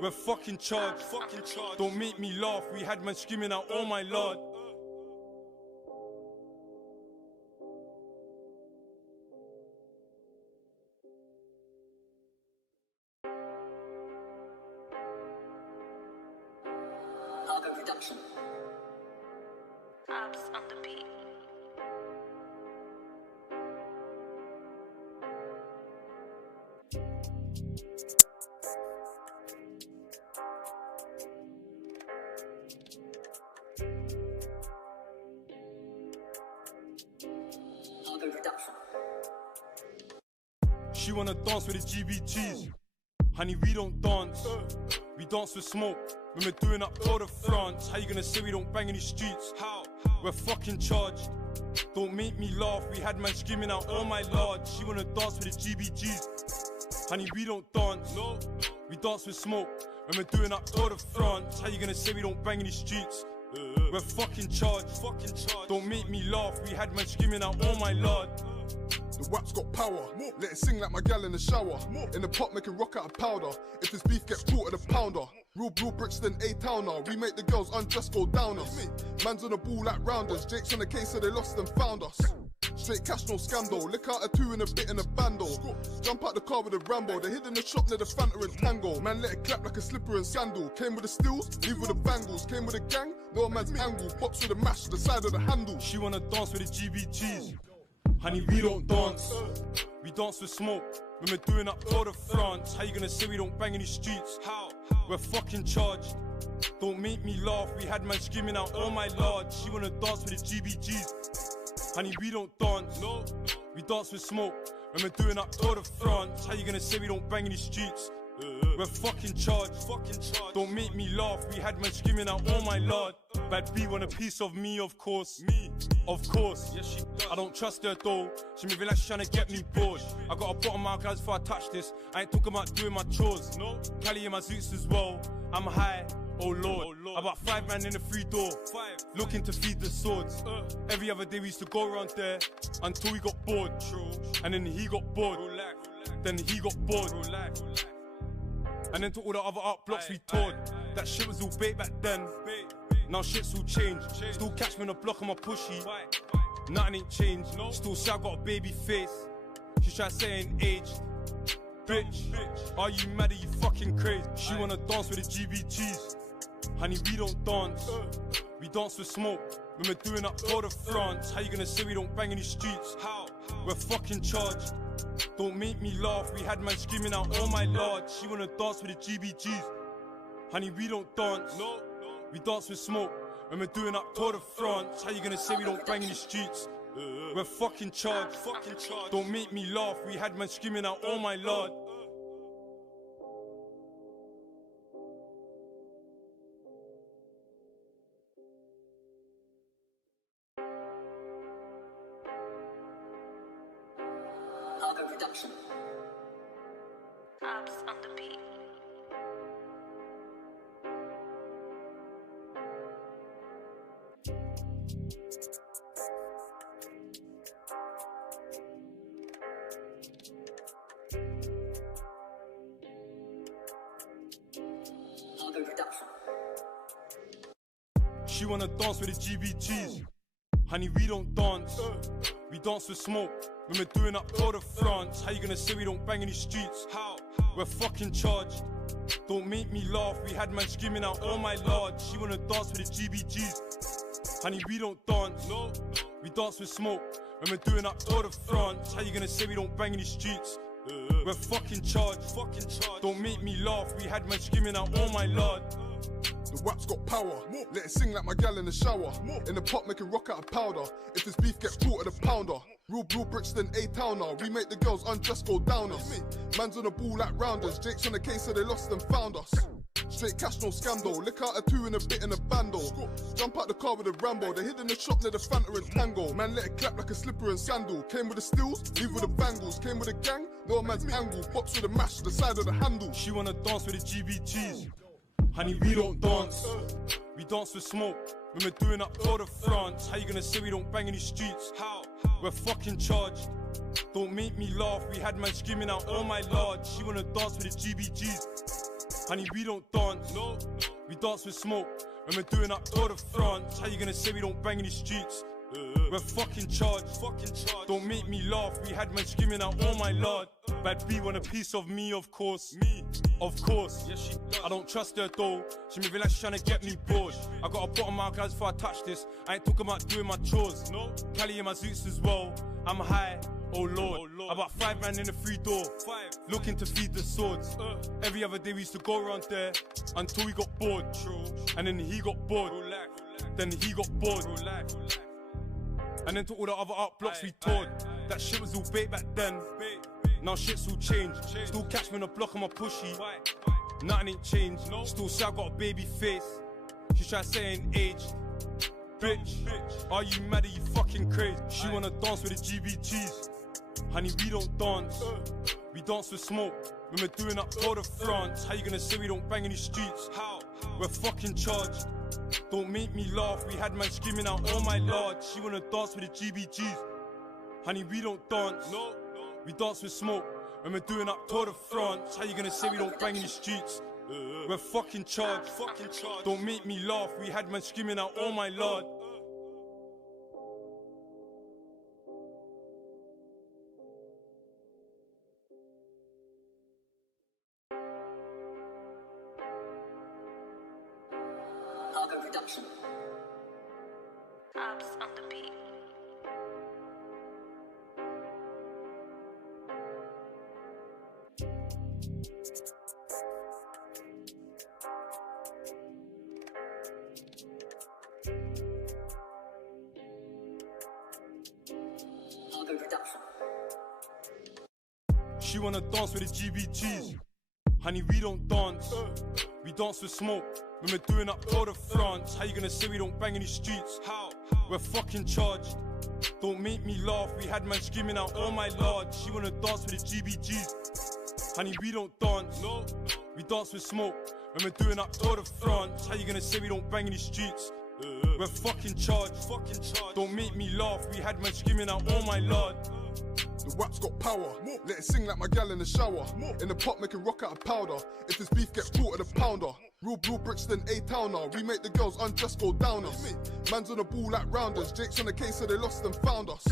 We're fucking charged. Don't make me laugh. We had man screaming out, oh my lord. Algo Production. Abs on the beat. Algo reduction. She wanna dance with the GBGs. Honey, we don't dance. We dance with smoke. When we're doing up Tour de France. How you gonna say we don't bang in these streets? How? We're fucking charged. Don't make me laugh. We had man screaming out, oh my lord. She wanna dance with the GBGs. Honey, we don't dance. No. We dance with smoke. When we're doing up Tour de France. How you gonna say we don't bang in these streets? We're fucking charged. Don't make me laugh. We had man screaming out, oh my lord. The WAP's got power, let it sing like my gal in the shower. In the pot making rock out of powder. If this beef gets caught at the pounder. Real Brixton, A-towner. We make the girls undress, go down us. Man's on the ball like rounders. Jake's on the case so they lost and found us. Straight cash, no scandal. Lick out a two and a bit in a bando. Jump out the car with a Rambo. They hid in the shop near the Fanta and Tango. Man let it clap like a slipper and sandal. Came with the stills, leave with the bangles. Came with a gang, no man's angle. Box with a mash, the side of the handle. She wanna dance with the GBGs. Honey, we don't dance. We dance with smoke. When we're doing up Tour de France. How you gonna say we don't bang in these streets? How? We're fucking charged. Don't make me laugh. We had man screaming out, oh my lord. She wanna dance with the GBGs. Honey, we don't dance. No. We dance with smoke. When we're doing up Tour de France. How you gonna say we don't bang in these streets? We're fucking charged. Don't make me laugh. We had man screaming out, oh my lord. Bad B want a piece of me, of course. Me, of course. Yes, she does. I don't trust her though. She moving like she's trying to get me bored. I got a bottom my guys before I touch this. I ain't talking about doing my chores. No. Cali in my zoots as well. I'm high. Oh lord. About 5 man in the free door. Looking to feed the swords. Every other day we used to go around there until we got bored. And then he got bored. Then he got bored. And then to all the other art blocks we toured. That shit was all bait back then. Now shit's all changed. Still catch me on the block on my pushy. Nothing ain't changed. Still say I got a baby face. She try to say I ain't aged. Bitch, are you mad? Are you fucking crazy? She wanna dance with the GBGs. Honey, we don't dance. We dance with smoke. When we're doing up Tour de France. How you gonna say we don't bang in these streets? How? We're fucking charged. Don't make me laugh. We had man screaming out, oh my lord. She wanna dance with the GBGs. Honey, we don't dance. No. We dance with smoke. When we're doing up Tour de France. How you gonna say we don't bang in the streets? We're fucking charged. Don't make me laugh. We had man screaming out, oh my lord. Algo reduction. Abs on the beat. Algo reduction. She wanna dance with the GBGs. Honey, we don't dance. We dance with smoke. When we're doing up Tour de France. How you gonna say we don't bang in these streets? How? We're fucking charged. Don't make me laugh. We had man screaming out, oh my lord. She wanna dance with the GBGs. Honey, we don't dance. No. We dance with smoke. When we're doing up Tour de France. How you gonna say we don't bang in these streets? We're fucking charged. Don't make me laugh. We had man screaming out, oh my lord. The WAP's got power, let it sing like my gal in the shower. In the pot making rock out of powder. If this beef gets caught at the pounder. Real Brixton, A-towner. We make the girls undress, go down us. Man's on the ball like rounders. Jake's on the case so they lost and found us. Straight cash, no scandal. Lick out a two and a bit in a bando. Jump out the car with a Rambo. They hid in the shop near the Fanta and Tango. Man let it clap like a slipper and sandal. Came with the stills, leave with the bangles. Came with a gang, no man's angle. Box with a mash, the side of the handle. She wanna dance with the GBGs. Honey, we don't dance. We dance with smoke. When we're doing up Tour de France. How you gonna say we don't bang in these streets? How? We're fucking charged. Don't make me laugh. We had man screaming out, oh my lord. She wanna dance with the GBGs. Honey, we don't dance. No. We dance with smoke. When we're doing up Tour de France. How you gonna say we don't bang in these streets? We're fucking charged. Don't make me laugh. We had man screaming out, oh my lord. Bad B want a piece of me, of course. Me, of course. Yes, she does. I don't trust her though. She moving like she's trying to get me bored. I got a bottom my guys before I touch this. I ain't talking about doing my chores. No. Cali in my zoots as well. I'm high. Oh lord. About 5 man in the free door. Looking to feed the swords. Every other day we used to go around there until we got bored. And then he got bored. Then he got bored. And then to all the other art blocks we toured. That shit was all bait back then. Now shit's all changed. Still catch me on the block on my pushy. Nothing ain't changed. Still say I got a baby face. She try to say I ain't aged. Bitch, are you mad? Are you fucking crazy? She wanna dance with the GBGs. Honey, we don't dance. We dance with smoke. When we're doing up Tour de France. How you gonna say we don't bang in the streets? How? We're fucking charged. Don't make me laugh. We had man screaming out, oh my lord. She wanna dance with the GBGs. Honey, we don't dance. We dance with smoke. When we're doing up Tour de France. How you gonna say we don't bang in the streets? We're fucking charged. Don't make me laugh. We had man screaming out, oh my lord. Haga Production. Abs on the beat. Haga Production. She wanna dance with the GBGs. Honey, we don't dance. We dance with smoke. When we're doing up Tour de France. How you gonna say we don't bang in the streets? How? We're fucking charged. Don't make me laugh. We had man screaming out, oh my lord. She wanna dance with the GBGs. Honey, we don't dance. We dance with smoke. When we're doing up Tour de France. How you gonna say we don't bang in the streets? We're fucking charged. Don't make me laugh. We had man screaming out, oh my lord. The WAP's got power, let it sing like my gal in the shower. In the pot making rock out of powder. If this beef gets caught at the pounder. Real blue Brixton A-towner. We make the girls undress go down us. Man's on the ball like rounders. Jake's on the case so they lost and found us.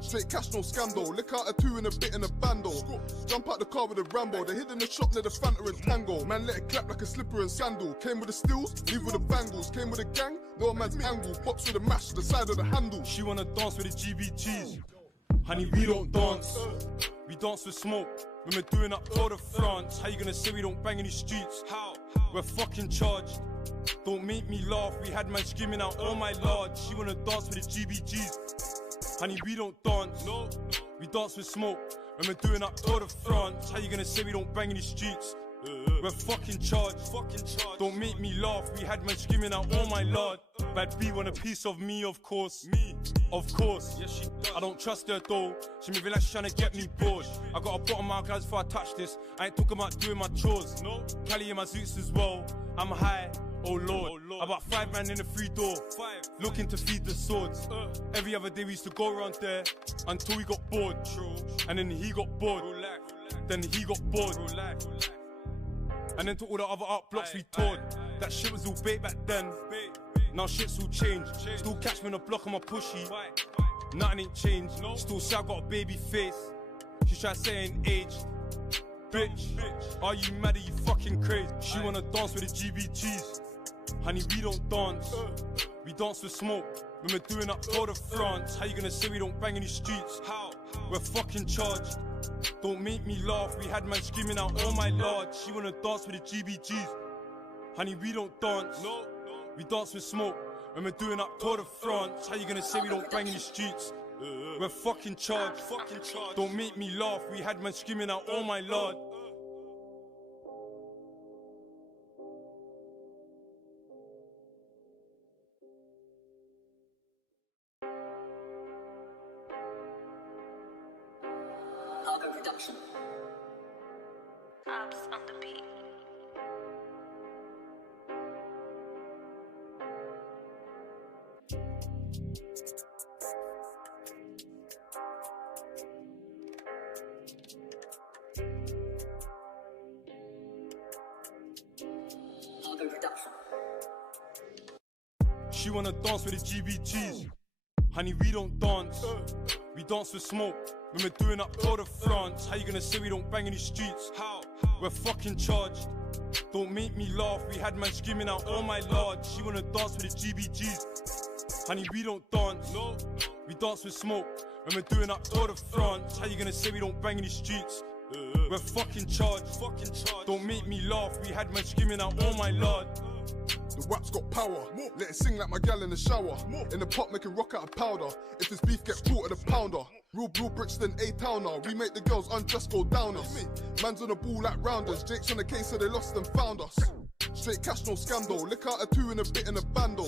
Straight cash, no scandal. Lick out a two and a bit in a bando. Jump out the car with a Rambo. They hid in the shop near the Fanta and Tango. Man let it clap like a slipper and sandal. Came with the stills, leave with the bangles. Came with a gang, no man's angle. Box with a mash, the side of the handle. She wanna dance with the GBGs. Honey, we don't dance. We dance with smoke. When we're doing up Tour de France. How you gonna say we don't bang in the streets? How? We're fucking charged. Don't make me laugh. We had man screaming out, oh my lord. She wanna dance with the GBGs. Honey, we don't dance. We dance with smoke. When we're doing up Tour de France. How you gonna say we don't bang in the streets? We're fucking charged. Don't make me laugh. We had man screaming out, oh my lord. Bad B want a piece of me, of course. Of course. Yes, she does. I don't trust her though. She moving like she's trying to get me bored. I got a bottom my guys before I touch this. I ain't talking about doing my chores. No. Cali in my suits as well. I'm high. Oh lord. About 5 man in the free door. Looking to feed the swords. Every other day we used to go around there until we got bored. And then he got bored. Then he got bored. And then to all the other art blocks we toured. That shit was all bait back then. Now shit's all changed. Still catch me on the block on my pushy. Nothing ain't changed. Still say I got a baby face. She try to say I ain't aged. Bitch, are you mad? Are you fucking crazy? She wanna dance with the GBGs. Honey, we don't dance. We dance with smoke. When we're doing up Tour de France. How you gonna say we don't bang in the streets? How? We're fucking charged. Don't make me laugh. We had man screaming out, oh my lord. She wanna dance with the GBGs. Honey, we don't dance. We dance with smoke. When we're doing up Tour de France. How you gonna say we don't bang in the streets? We're fucking charged. Don't make me laugh. We had man screaming out, oh my lord. Haga Production. Abs on the beat. Haga Production. She wanna dance with the GBGs. Honey, we don't dance. We dance with smoke. When we're doing up Tour de France. How you gonna say we don't bang in the streets? How? We're fucking charged. Don't make me laugh. We had man screaming out, oh my lord. She wanna dance with the GBGs. Honey, we don't dance. We dance with smoke. When we're doing up Tour de France. How you gonna say we don't bang in the streets? We're fucking charged. Don't make me laugh. We had man screaming out, oh my lord. The WAP's got power, let it sing like my gal in the shower. In the pot making rock out of powder. If this beef gets caught at the pounder. Real Brixton A-Towner. We make the girls undress go down us. Man's on the ball like rounders. Jake's on the case so they lost and found us. Straight cash, no scandal. Lick out a 2 and a bit in a bando.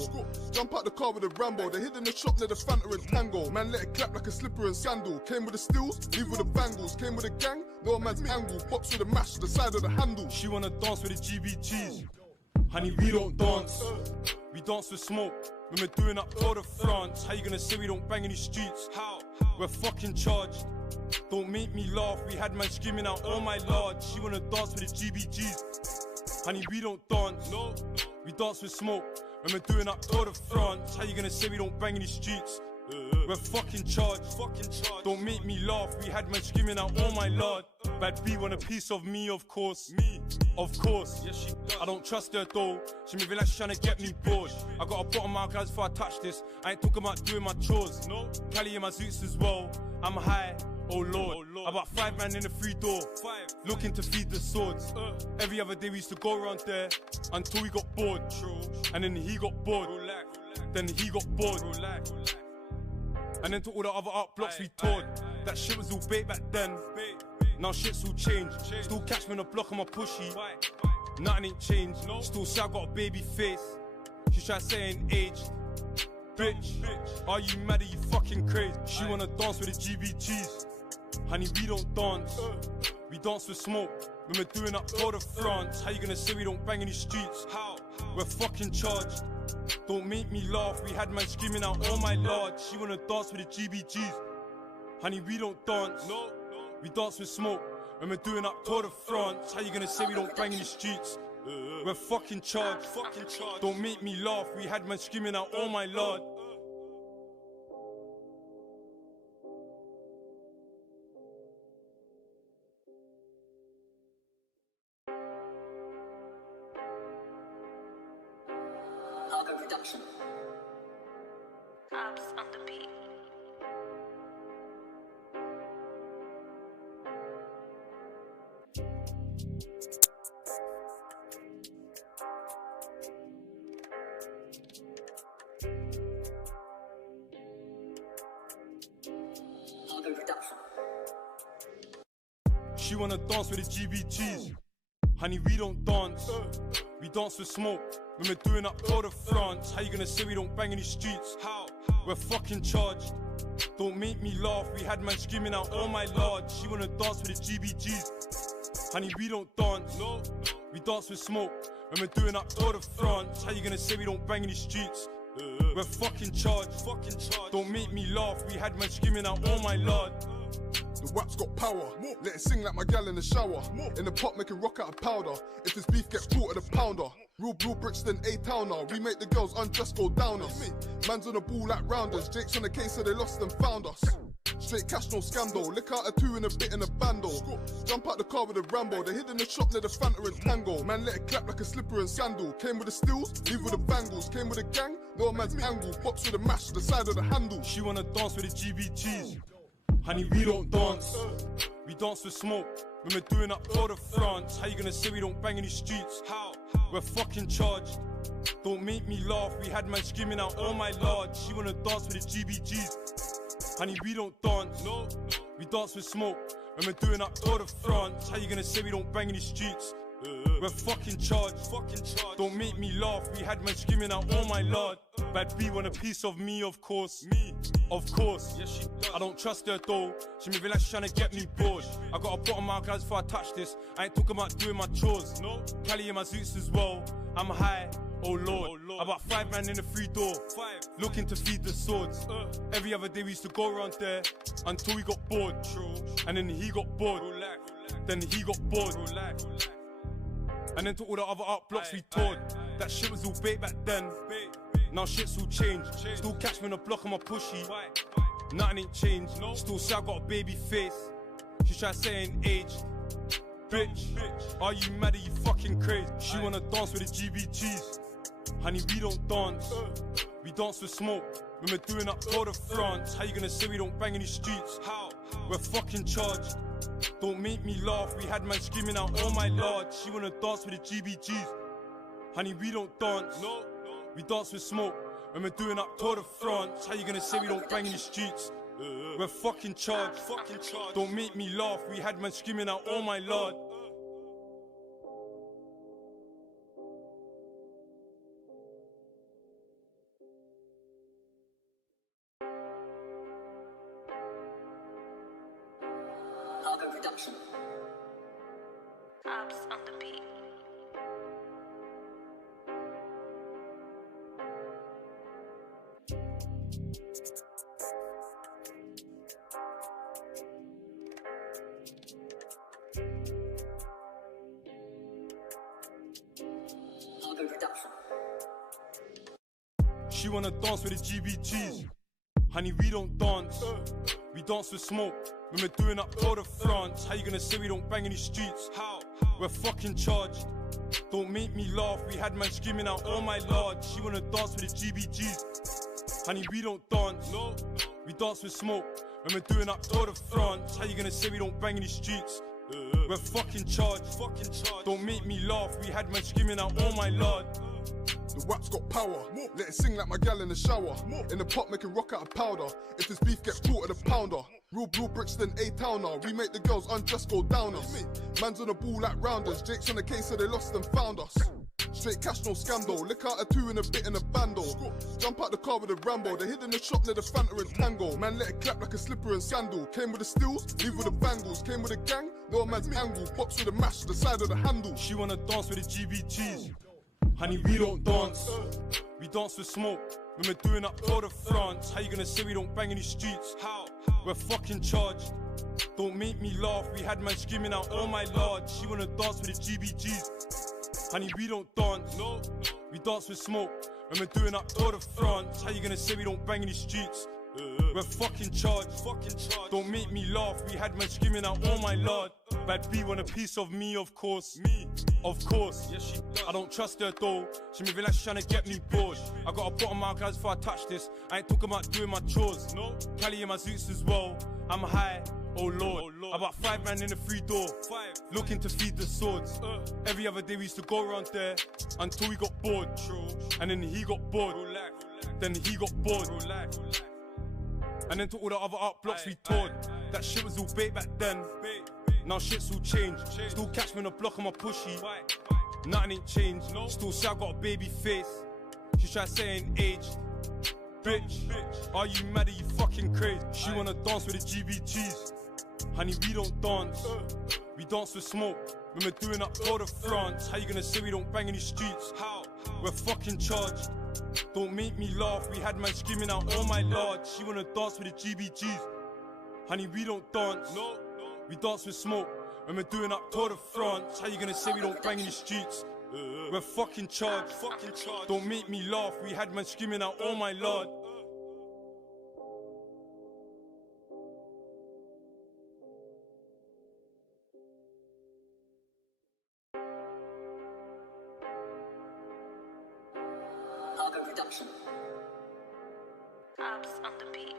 Jump out the car with a Rambo. They hid in the shop near the Fanta and Tango. Man let it clap like a slipper and sandal. Came with the stills, leave with the bangles. Came with a gang, no man's angle. Box with a mash, the side of the handle. She wanna dance with the GBGs. Honey, we don't dance. We dance with smoke. When we're doing up Tour de France. How you gonna say we don't bang in these streets? How? We're fucking charged. Don't make me laugh. We had man screaming out, oh my lord. She wanna dance with the GBGs. Honey, we don't dance. No. We dance with smoke. When we're doing up Tour de France. How you gonna say we don't bang in these streets? We're fucking charged. Don't make me laugh. We had men screaming out, oh my lord. Bad B want a piece of me, of course. Me, of course. Yes, she does. I don't trust her though. She may be like she's trying to get me bored. I gotta put on my guys before I touch this. I ain't talking about doing my chores. No. Cali in my zoots as well. I'm high. Oh lord. About 5 man in the free door. Looking to feed the swords. Every other day we used to go around there until we got bored. And then he got bored. Then he got bored. And then to all the other art blocks we toured. That shit was all bait back then. Now shit's all changed. Still catch me on the block on my pushy. Nothing ain't changed. Still say I got a baby face. She try to say I ain't aged. Bitch, are you mad? Are you fucking crazy? She wanna dance with the GBGs. Honey, we don't dance. We dance with smoke. When we're doing up Tour de France. How you gonna say we don't bang in these streets? How? We're fucking charged. Don't make me laugh. We had man screaming out, oh my lord. She wanna dance with the GBGs. Honey, we don't dance. No. We dance with smoke. When we're doing up Tour de France. How you gonna say we don't bang in the streets? We're fucking charged. Don't make me laugh. We had man screaming out, oh my lord. Argo Production. Abs on the beat. Argo Production. She wanna dance with the GBGs. Honey, we don't dance. We dance with smoke. When we're doing up Tour de France. How you gonna say we don't bang in these streets? How? We're fucking charged. Don't make me laugh. We had man screaming out, oh my lord. She wanna dance with the GBGs. Honey, we don't dance. No. We dance with smoke. When we're doing up Tour de France. How you gonna say we don't bang in these streets? We're fucking charged. Don't make me laugh. We had man screaming out, oh my lord. The WAP's got power. Let it sing like my gal in the shower. In the pot making rock out of powder. If this beef gets caught at the pounder. Real Brixton A-Towner. We make the girls undress go down us. Man's on the ball like rounders. Jake's on the case so they lost and found us. Straight cash, no scandal. Lick out a 2 and a bit in a bando. Jump out the car with a Rambo. They hid in the shop near the Fanta and Tango. Man let it clap like a slipper and sandal. Came with the stills, leave with the bangles. Came with a gang, no man's angle. Box with a mash, the side of the handle. She wanna dance with the GBGs. Honey, we don't dance. We dance with smoke. When we're doing up Tour de France. How you gonna say we don't bang in these streets? How? We're fucking charged. Don't make me laugh. We had man screaming out, oh my lord. She wanna dance with the GBGs. Honey, we don't dance. No. We dance with smoke. When we're doing up Tour de France. How you gonna say we don't bang in these streets? We're fucking charged. Don't make me laugh. We had men screaming out, oh my lord. Bad B want a piece of me, of course. Me, of course. Yes, she does. I don't trust her though. She may be like she's trying to get me bored. I gotta put on my guys before I touch this. I ain't talking about doing my chores. No. Cali in my zoots as well. I'm high. Oh lord. About 5 man in the free door. Looking to feed the swords. Every other day we used to go around there until we got bored. And then he got bored. Then he got bored. And then to all the other art blocks we toured. That shit was all bait back then. Now shit's all changed. Still catch me on the block on my pushy. Nothing ain't changed. Still say I got a baby face. She try to say I ain't aged. Bitch, are you mad? Are you fucking crazy? She wanna dance with the GBGs. Honey, we don't dance. We dance with smoke. When we're doing up Tour de France. How you gonna say we don't bang in these streets? How? We're fucking charged. Don't make me laugh. We had man screaming out, oh my lord. She wanna dance with the GBGs. Honey, we don't dance. No. We dance with smoke. When we're doing up Tour de France. How you gonna say we don't bang in the streets? We're fucking charged. Don't make me laugh. We had man screaming out, oh my lord. Algo Production. Abs on the beat. Algo Production. She wanna dance with the GBGs. Honey, we don't dance. We dance with smoke. When we're doing up Tour de France. How you gonna say we don't bang in these streets? How? We're fucking charged. Don't make me laugh. We had man screaming out, oh my lord. She wanna dance with the GBGs. Honey, we don't dance. No. We dance with smoke. When we're doing up Tour de France. How you gonna say we don't bang in these streets? We're fucking charged. Don't make me laugh. We had man screaming out, oh my lord. The WAP's got power, let it sing like my gal in the shower. In the pot making rock out of powder. If this beef gets caught at the pounder. Real Brixton A-towner. We make the girls undress go down us. Man's on the ball like rounders. Jake's on the case so they lost and found us. Straight cash, no scandal. Lick out a two and a bit in a bando. Jump out the car with a Rambo. They hid in the shop near the Fanta and Tango. Man let it clap like a slipper and sandal. Came with the stills, leave with the bangles. Came with a gang, no man's angle. Box with a mash, the side of the handle. She wanna dance with the GBGs. Honey, we don't dance. We dance with smoke. When we're doing up Tour de France. How you gonna say we don't bang in these streets? How? We're fucking charged. Don't make me laugh. We had man screaming out, oh my lord. She wanna dance with the GBGs. Honey, we don't dance. No. We dance with smoke. When we're doing up Tour de France. How you gonna say we don't bang in these streets? We're fucking charged. Don't make me laugh. We had man screaming out, oh my lord. Bad B want a piece of me, of course. Me, of course. Yes, she does. I don't trust her though. She moving like she's trying to get me bored. I got a bottom my guys before I touch this. I ain't talking about doing my chores. No. Cali in my zoots as well. I'm high. Oh lord. About 5 man in the free door. Looking to feed the swords. Every other day we used to go around there until we got bored. And then he got bored. Then he got bored. And then to all the other art blocks we toured. That shit was all bait back then. Now shit's all changed. Still catch me on the block on my pushy. Nothing ain't changed. Still say I got a baby face. She try to say I ain't aged. Bitch, are you mad? Are you fucking crazy? She wanna dance with the GBGs. Honey, we don't dance. We dance with smoke. When we're doing up Tour de France. How you gonna say we don't bang in these streets? How? We're fucking charged. Don't make me laugh. We had man screaming out, oh my lord. She wanna dance with the GBGs. Honey, we don't dance. No. We dance with smoke. When we're doing up Tour de France. How you gonna say we don't bang in the streets? We're fucking charged. Don't make me laugh. We had man screaming out, oh my lord. Algo Production. Abs on the beat.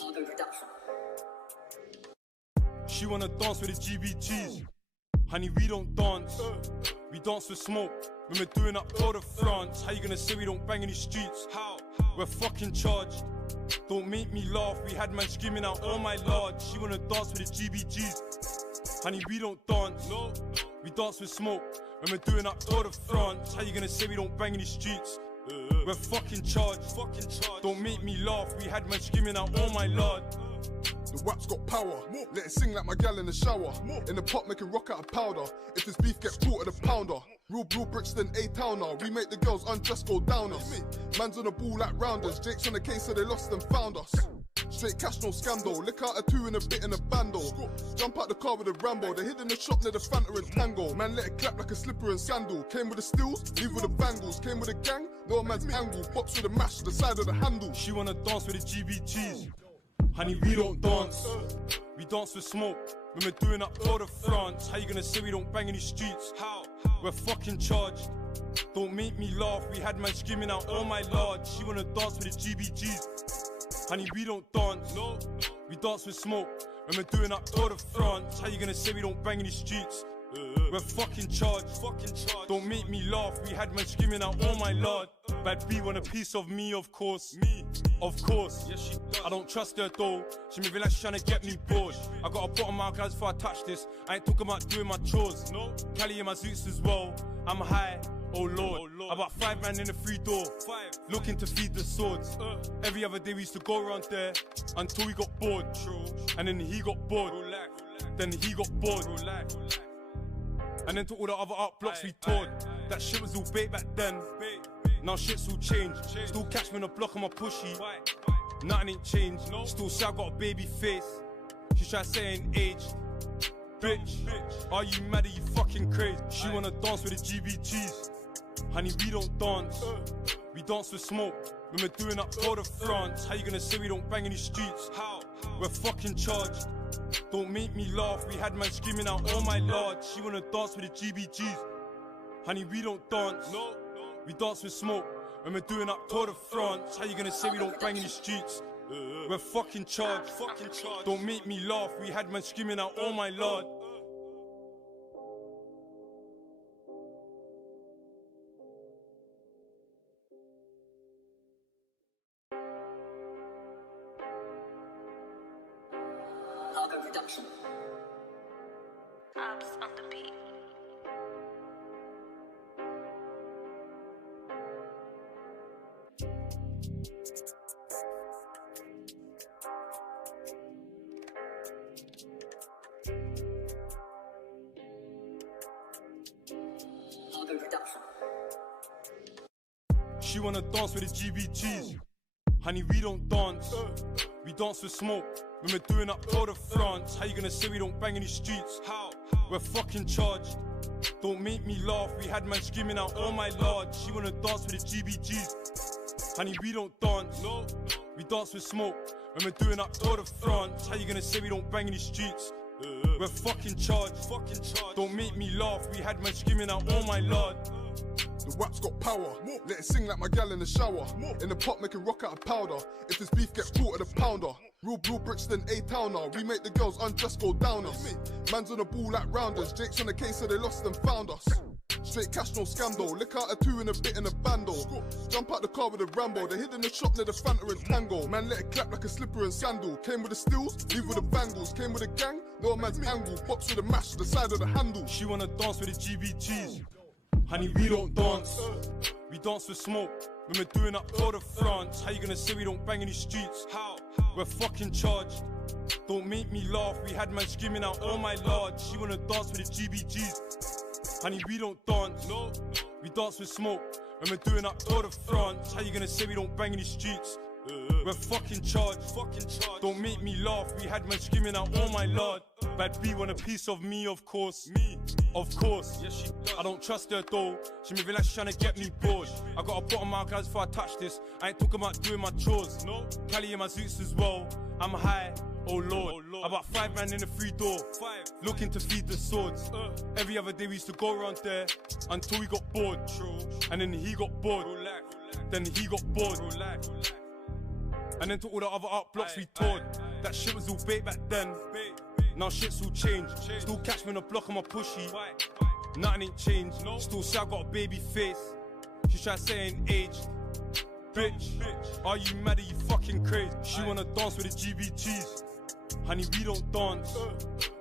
Algo Production. She wanna dance with the GBGs. Honey, we don't dance. We dance with smoke. When we're doing up Tour de France. How you gonna say we don't bang in these streets? How? We're fucking charged. Don't make me laugh. We had man screaming out, oh my lord. She wanna dance with the GBGs. Honey, we don't dance. No. We dance with smoke. When we're doing up Tour de France. How you gonna say we don't bang in these streets? We're fucking charged. Don't make me laugh. We had man screaming out, oh my lord. The WAP's got power, let it sing like my gal in the shower. In the pot making rock out of powder. If this beef gets caught at the pounder. Real Brixton A-towner. We make the girls undress go down us. Man's on the ball like rounders. Jake's on the case so they lost and found us. Straight cash, no scandal. Lick out a two and a bit in a bando. Jump out the car with a Rambo. They hid in the shop near the Fanta and Tango. Man let it clap like a slipper and sandal. Came with the stills, leave with the bangles. Came with a gang, no man's angle. Box with a mash, the side of the handle. She wanna dance with the GBGs. Honey, we don't dance. We dance with smoke. When we're doing up Tour de France. How you gonna say we don't bang in these streets? How? We're fucking charged. Don't make me laugh. We had man screaming out, oh my lord. She wanna dance with the GBGs. Honey, we don't dance, no. We dance with smoke. When we're doing up Tour de France, how you gonna say we don't bang in the streets? We're fucking charged. Don't make me laugh. We had men screaming out, oh my lord. Bad B want a piece of me, of course. Me, of course. Yes, she does. I don't trust her though. She may be like she's trying to get me bored. I got a bottom my guys before I touch this. I ain't talking about doing my chores. No. Cali in my zoots as well. I'm high. Oh Lord. About 5 man in the free door. Looking to feed the swords. Every other day we used to go around there until we got bored. And then he got bored. Then he got bored. And then to all the other art blocks we toured. That shit was all bait back then. Now shit's all changed. Still catch me on the block on my pushy. Nothing ain't changed. Still say I got a baby face. She try to say I ain't aged. Bitch, are you mad? Are you fucking crazy? She wanna dance with the GBGs. Honey, we don't dance. We dance with smoke. When we're doing up Tour de France, how you gonna say we don't bang in the streets? How? We're fucking charged. Don't make me laugh. We had man screaming out, oh my lord. She wanna dance with the GBGs. Honey, we don't dance. No. We dance with smoke. When we're doing up Tour de France, how you gonna say we don't bang in the streets? We're fucking charged. Don't make me laugh. We had man screaming out, oh my lord. Algo Production. Abs on the beat. Algo Production. She wanna dance with the GBGs. Honey, we don't dance. We dance with smoke. When we're doing up Tour de France, how you gonna say we don't bang in the streets? How? We're fucking charged. Don't make me laugh. We had man screaming out, oh my lord. She wanna dance with the GBGs. Honey, we don't dance. No. We dance with smoke. When we're doing up Tour de France, how you gonna say we don't bang in the streets? We're fucking charged. Don't make me laugh. We had man screaming out, oh my lord. The rap's got power, let it sing like my gal in the shower. In the pot making rock out of powder. If this beef gets caught at the pounder. Real Brixton, A-towner. We make the girls undress go down us. Man's on the ball like rounders. Jake's on the case so they lost and found us. Straight cash, no scandal. Lick out a 2 and a bit in a bando. Jump out the car with a Rambo. They hid in the shop near the Fanta and Tango. Man let it clap like a slipper and sandal. Came with the stills, leave with the bangles. Came with a gang, no man's angle. Box with a mash, the side of the handle. She wanna dance with the GBGs. Honey, we don't dance. We dance with smoke. When we're doing up Tour de France, how you gonna say we don't bang in the streets? How? We're fucking charged. Don't make me laugh. We had man screaming out, oh my lord. She wanna dance with the GBGs. Honey, we don't dance. No. We dance with smoke. When we're doing up Tour de France, how you gonna say we don't bang in the streets? We're fucking charged. Don't make me laugh. We had man screaming out, oh my lord. Bad B want a piece of me, of course. Me, of course. Yes, she does. I don't trust her though. She may be like she's trying to get me bored. I got a bottom my guys before I touch this. I ain't talking about doing my chores. No. Cali in my zoots as well. I'm high. Oh Lord. About 5 man in the free door. Looking to feed the swords. Every other day we used to go around there until we got bored. And then he got bored. Then he got bored. And then to all the other art blocks we toured. That shit was all bait back then. Now shit's all changed. Still catch me on the block on my pushy. Nothing ain't changed. Still say I got a baby face. She try to say I ain't aged. Bitch, are you mad? Are you fucking crazy? She wanna dance with the GBGs. Honey, we don't dance.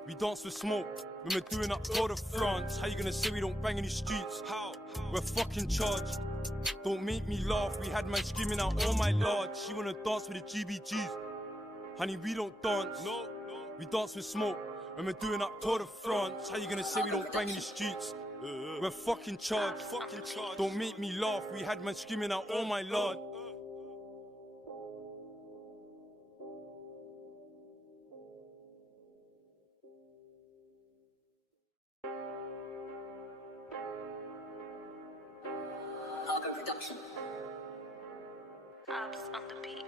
We dance with smoke. When we're doing up Tour de France, how you gonna say we don't bang in the streets? How? We're fucking charged. Don't make me laugh. We had man screaming out, oh my lord. She wanna dance with the GBGs. Honey, we don't dance. No. We dance with smoke. When we're doing up Tour de France, how you gonna say we don't bang in the streets? We're fucking charged. Don't make me laugh. We had man screaming out, oh my lord. Algo Production. Abs on the beat.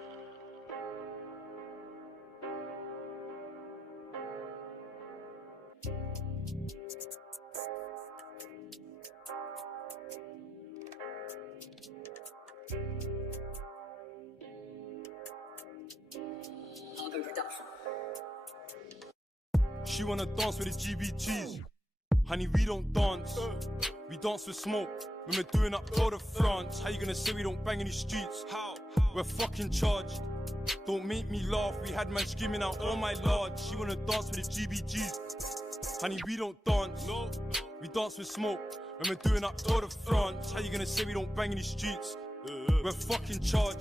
Production. She wanna dance with the GBGs. Honey, we don't dance. We dance with smoke. When we're doing up Tour de France. How you gonna say we don't bang in the streets? How? We're fucking charged. Don't make me laugh. We had man screaming out, oh my lord. She wanna dance with the GBGs. Honey, we don't dance. No. We dance with smoke. When we're doing up Tour de France. How you gonna say we don't bang in the streets? We're fucking charged.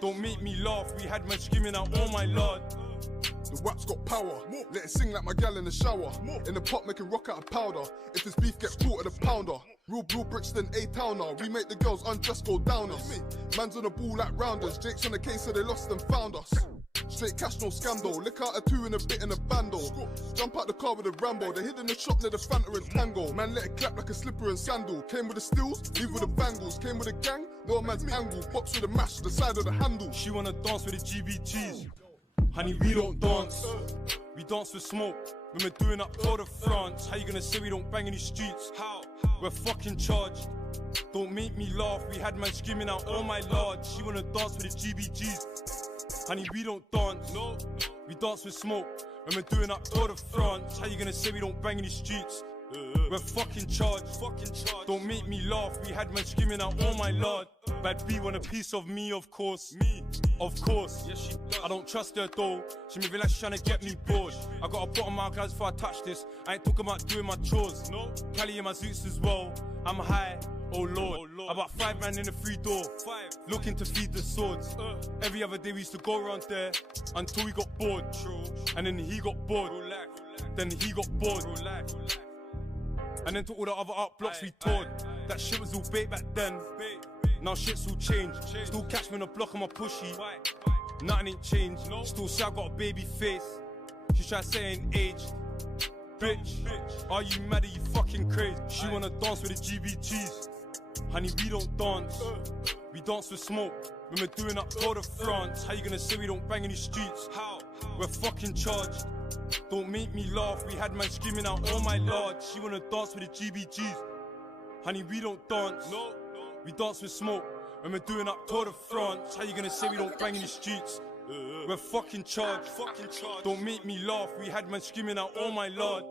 Don't make me laugh. We had man screaming out, oh my lord. The WAP's got power, let it sing like my gal in the shower. In the pot making rock out of powder. If this beef gets caught at the pounder. Real Brixton A-towner. We make the girls undress go down us. Man's on the ball like rounders. Jake's on the case so they lost and found us. Straight cash, no scandal. Lick out a two and a bit in a bando. Jump out the car with a Rambo. They hid in the shop near the Fanta and Tango. Man let it clap like a slipper and sandal. Came with the stills, leave with the bangles. Came with a gang, no man's angle. Box with a mash, the side of the handle. She wanna dance with the GBGs. Honey, we don't dance. We dance with smoke. When we're doing up Tour de France. How you gonna say we don't bang in the streets? How? We're fucking charged. Don't make me laugh. We had man screaming out, oh my lord. She wanna dance with the GBGs. Honey, we don't dance. No. We dance with smoke. When we're doing up Tour de France. How you gonna say we don't bang in the streets? We're fucking charged. Don't make me laugh. We had man screaming out, oh my lord. Bad B want a piece of me, of course. Me, of course. Yes, she does. I don't trust her though. She moving like she's trying to get me bored. I got a bottom my guys before I touch this. I ain't talking about doing my chores. No. Cali in my zoots as well. I'm high. Oh lord. About 5 man in the free door. Looking to feed the swords. Every other day we used to go around there until we got bored. And then he got bored. Then he got bored. And then to all the other art blocks we toured. That shit was all bait back then. Now shit's all changed. Still catch me on the block on my pushy. Nothing ain't changed. Still say I got a baby face. She try to say I ain't aged. Bitch, are you mad? Are you fucking crazy? She wanna dance with the GBGs. Honey, we don't dance. We dance with smoke. When we're doing up Tour de France. How you gonna say we don't bang in the streets? How? We're fucking charged. Don't make me laugh. We had man screaming out, oh my lord. She wanna dance with the GBGs. Honey, we don't dance. No. We dance with smoke. When we're doing up Tour de France. How you gonna say we don't bang in the streets? We're fucking charged. Don't make me laugh. We had man screaming out, oh my lord.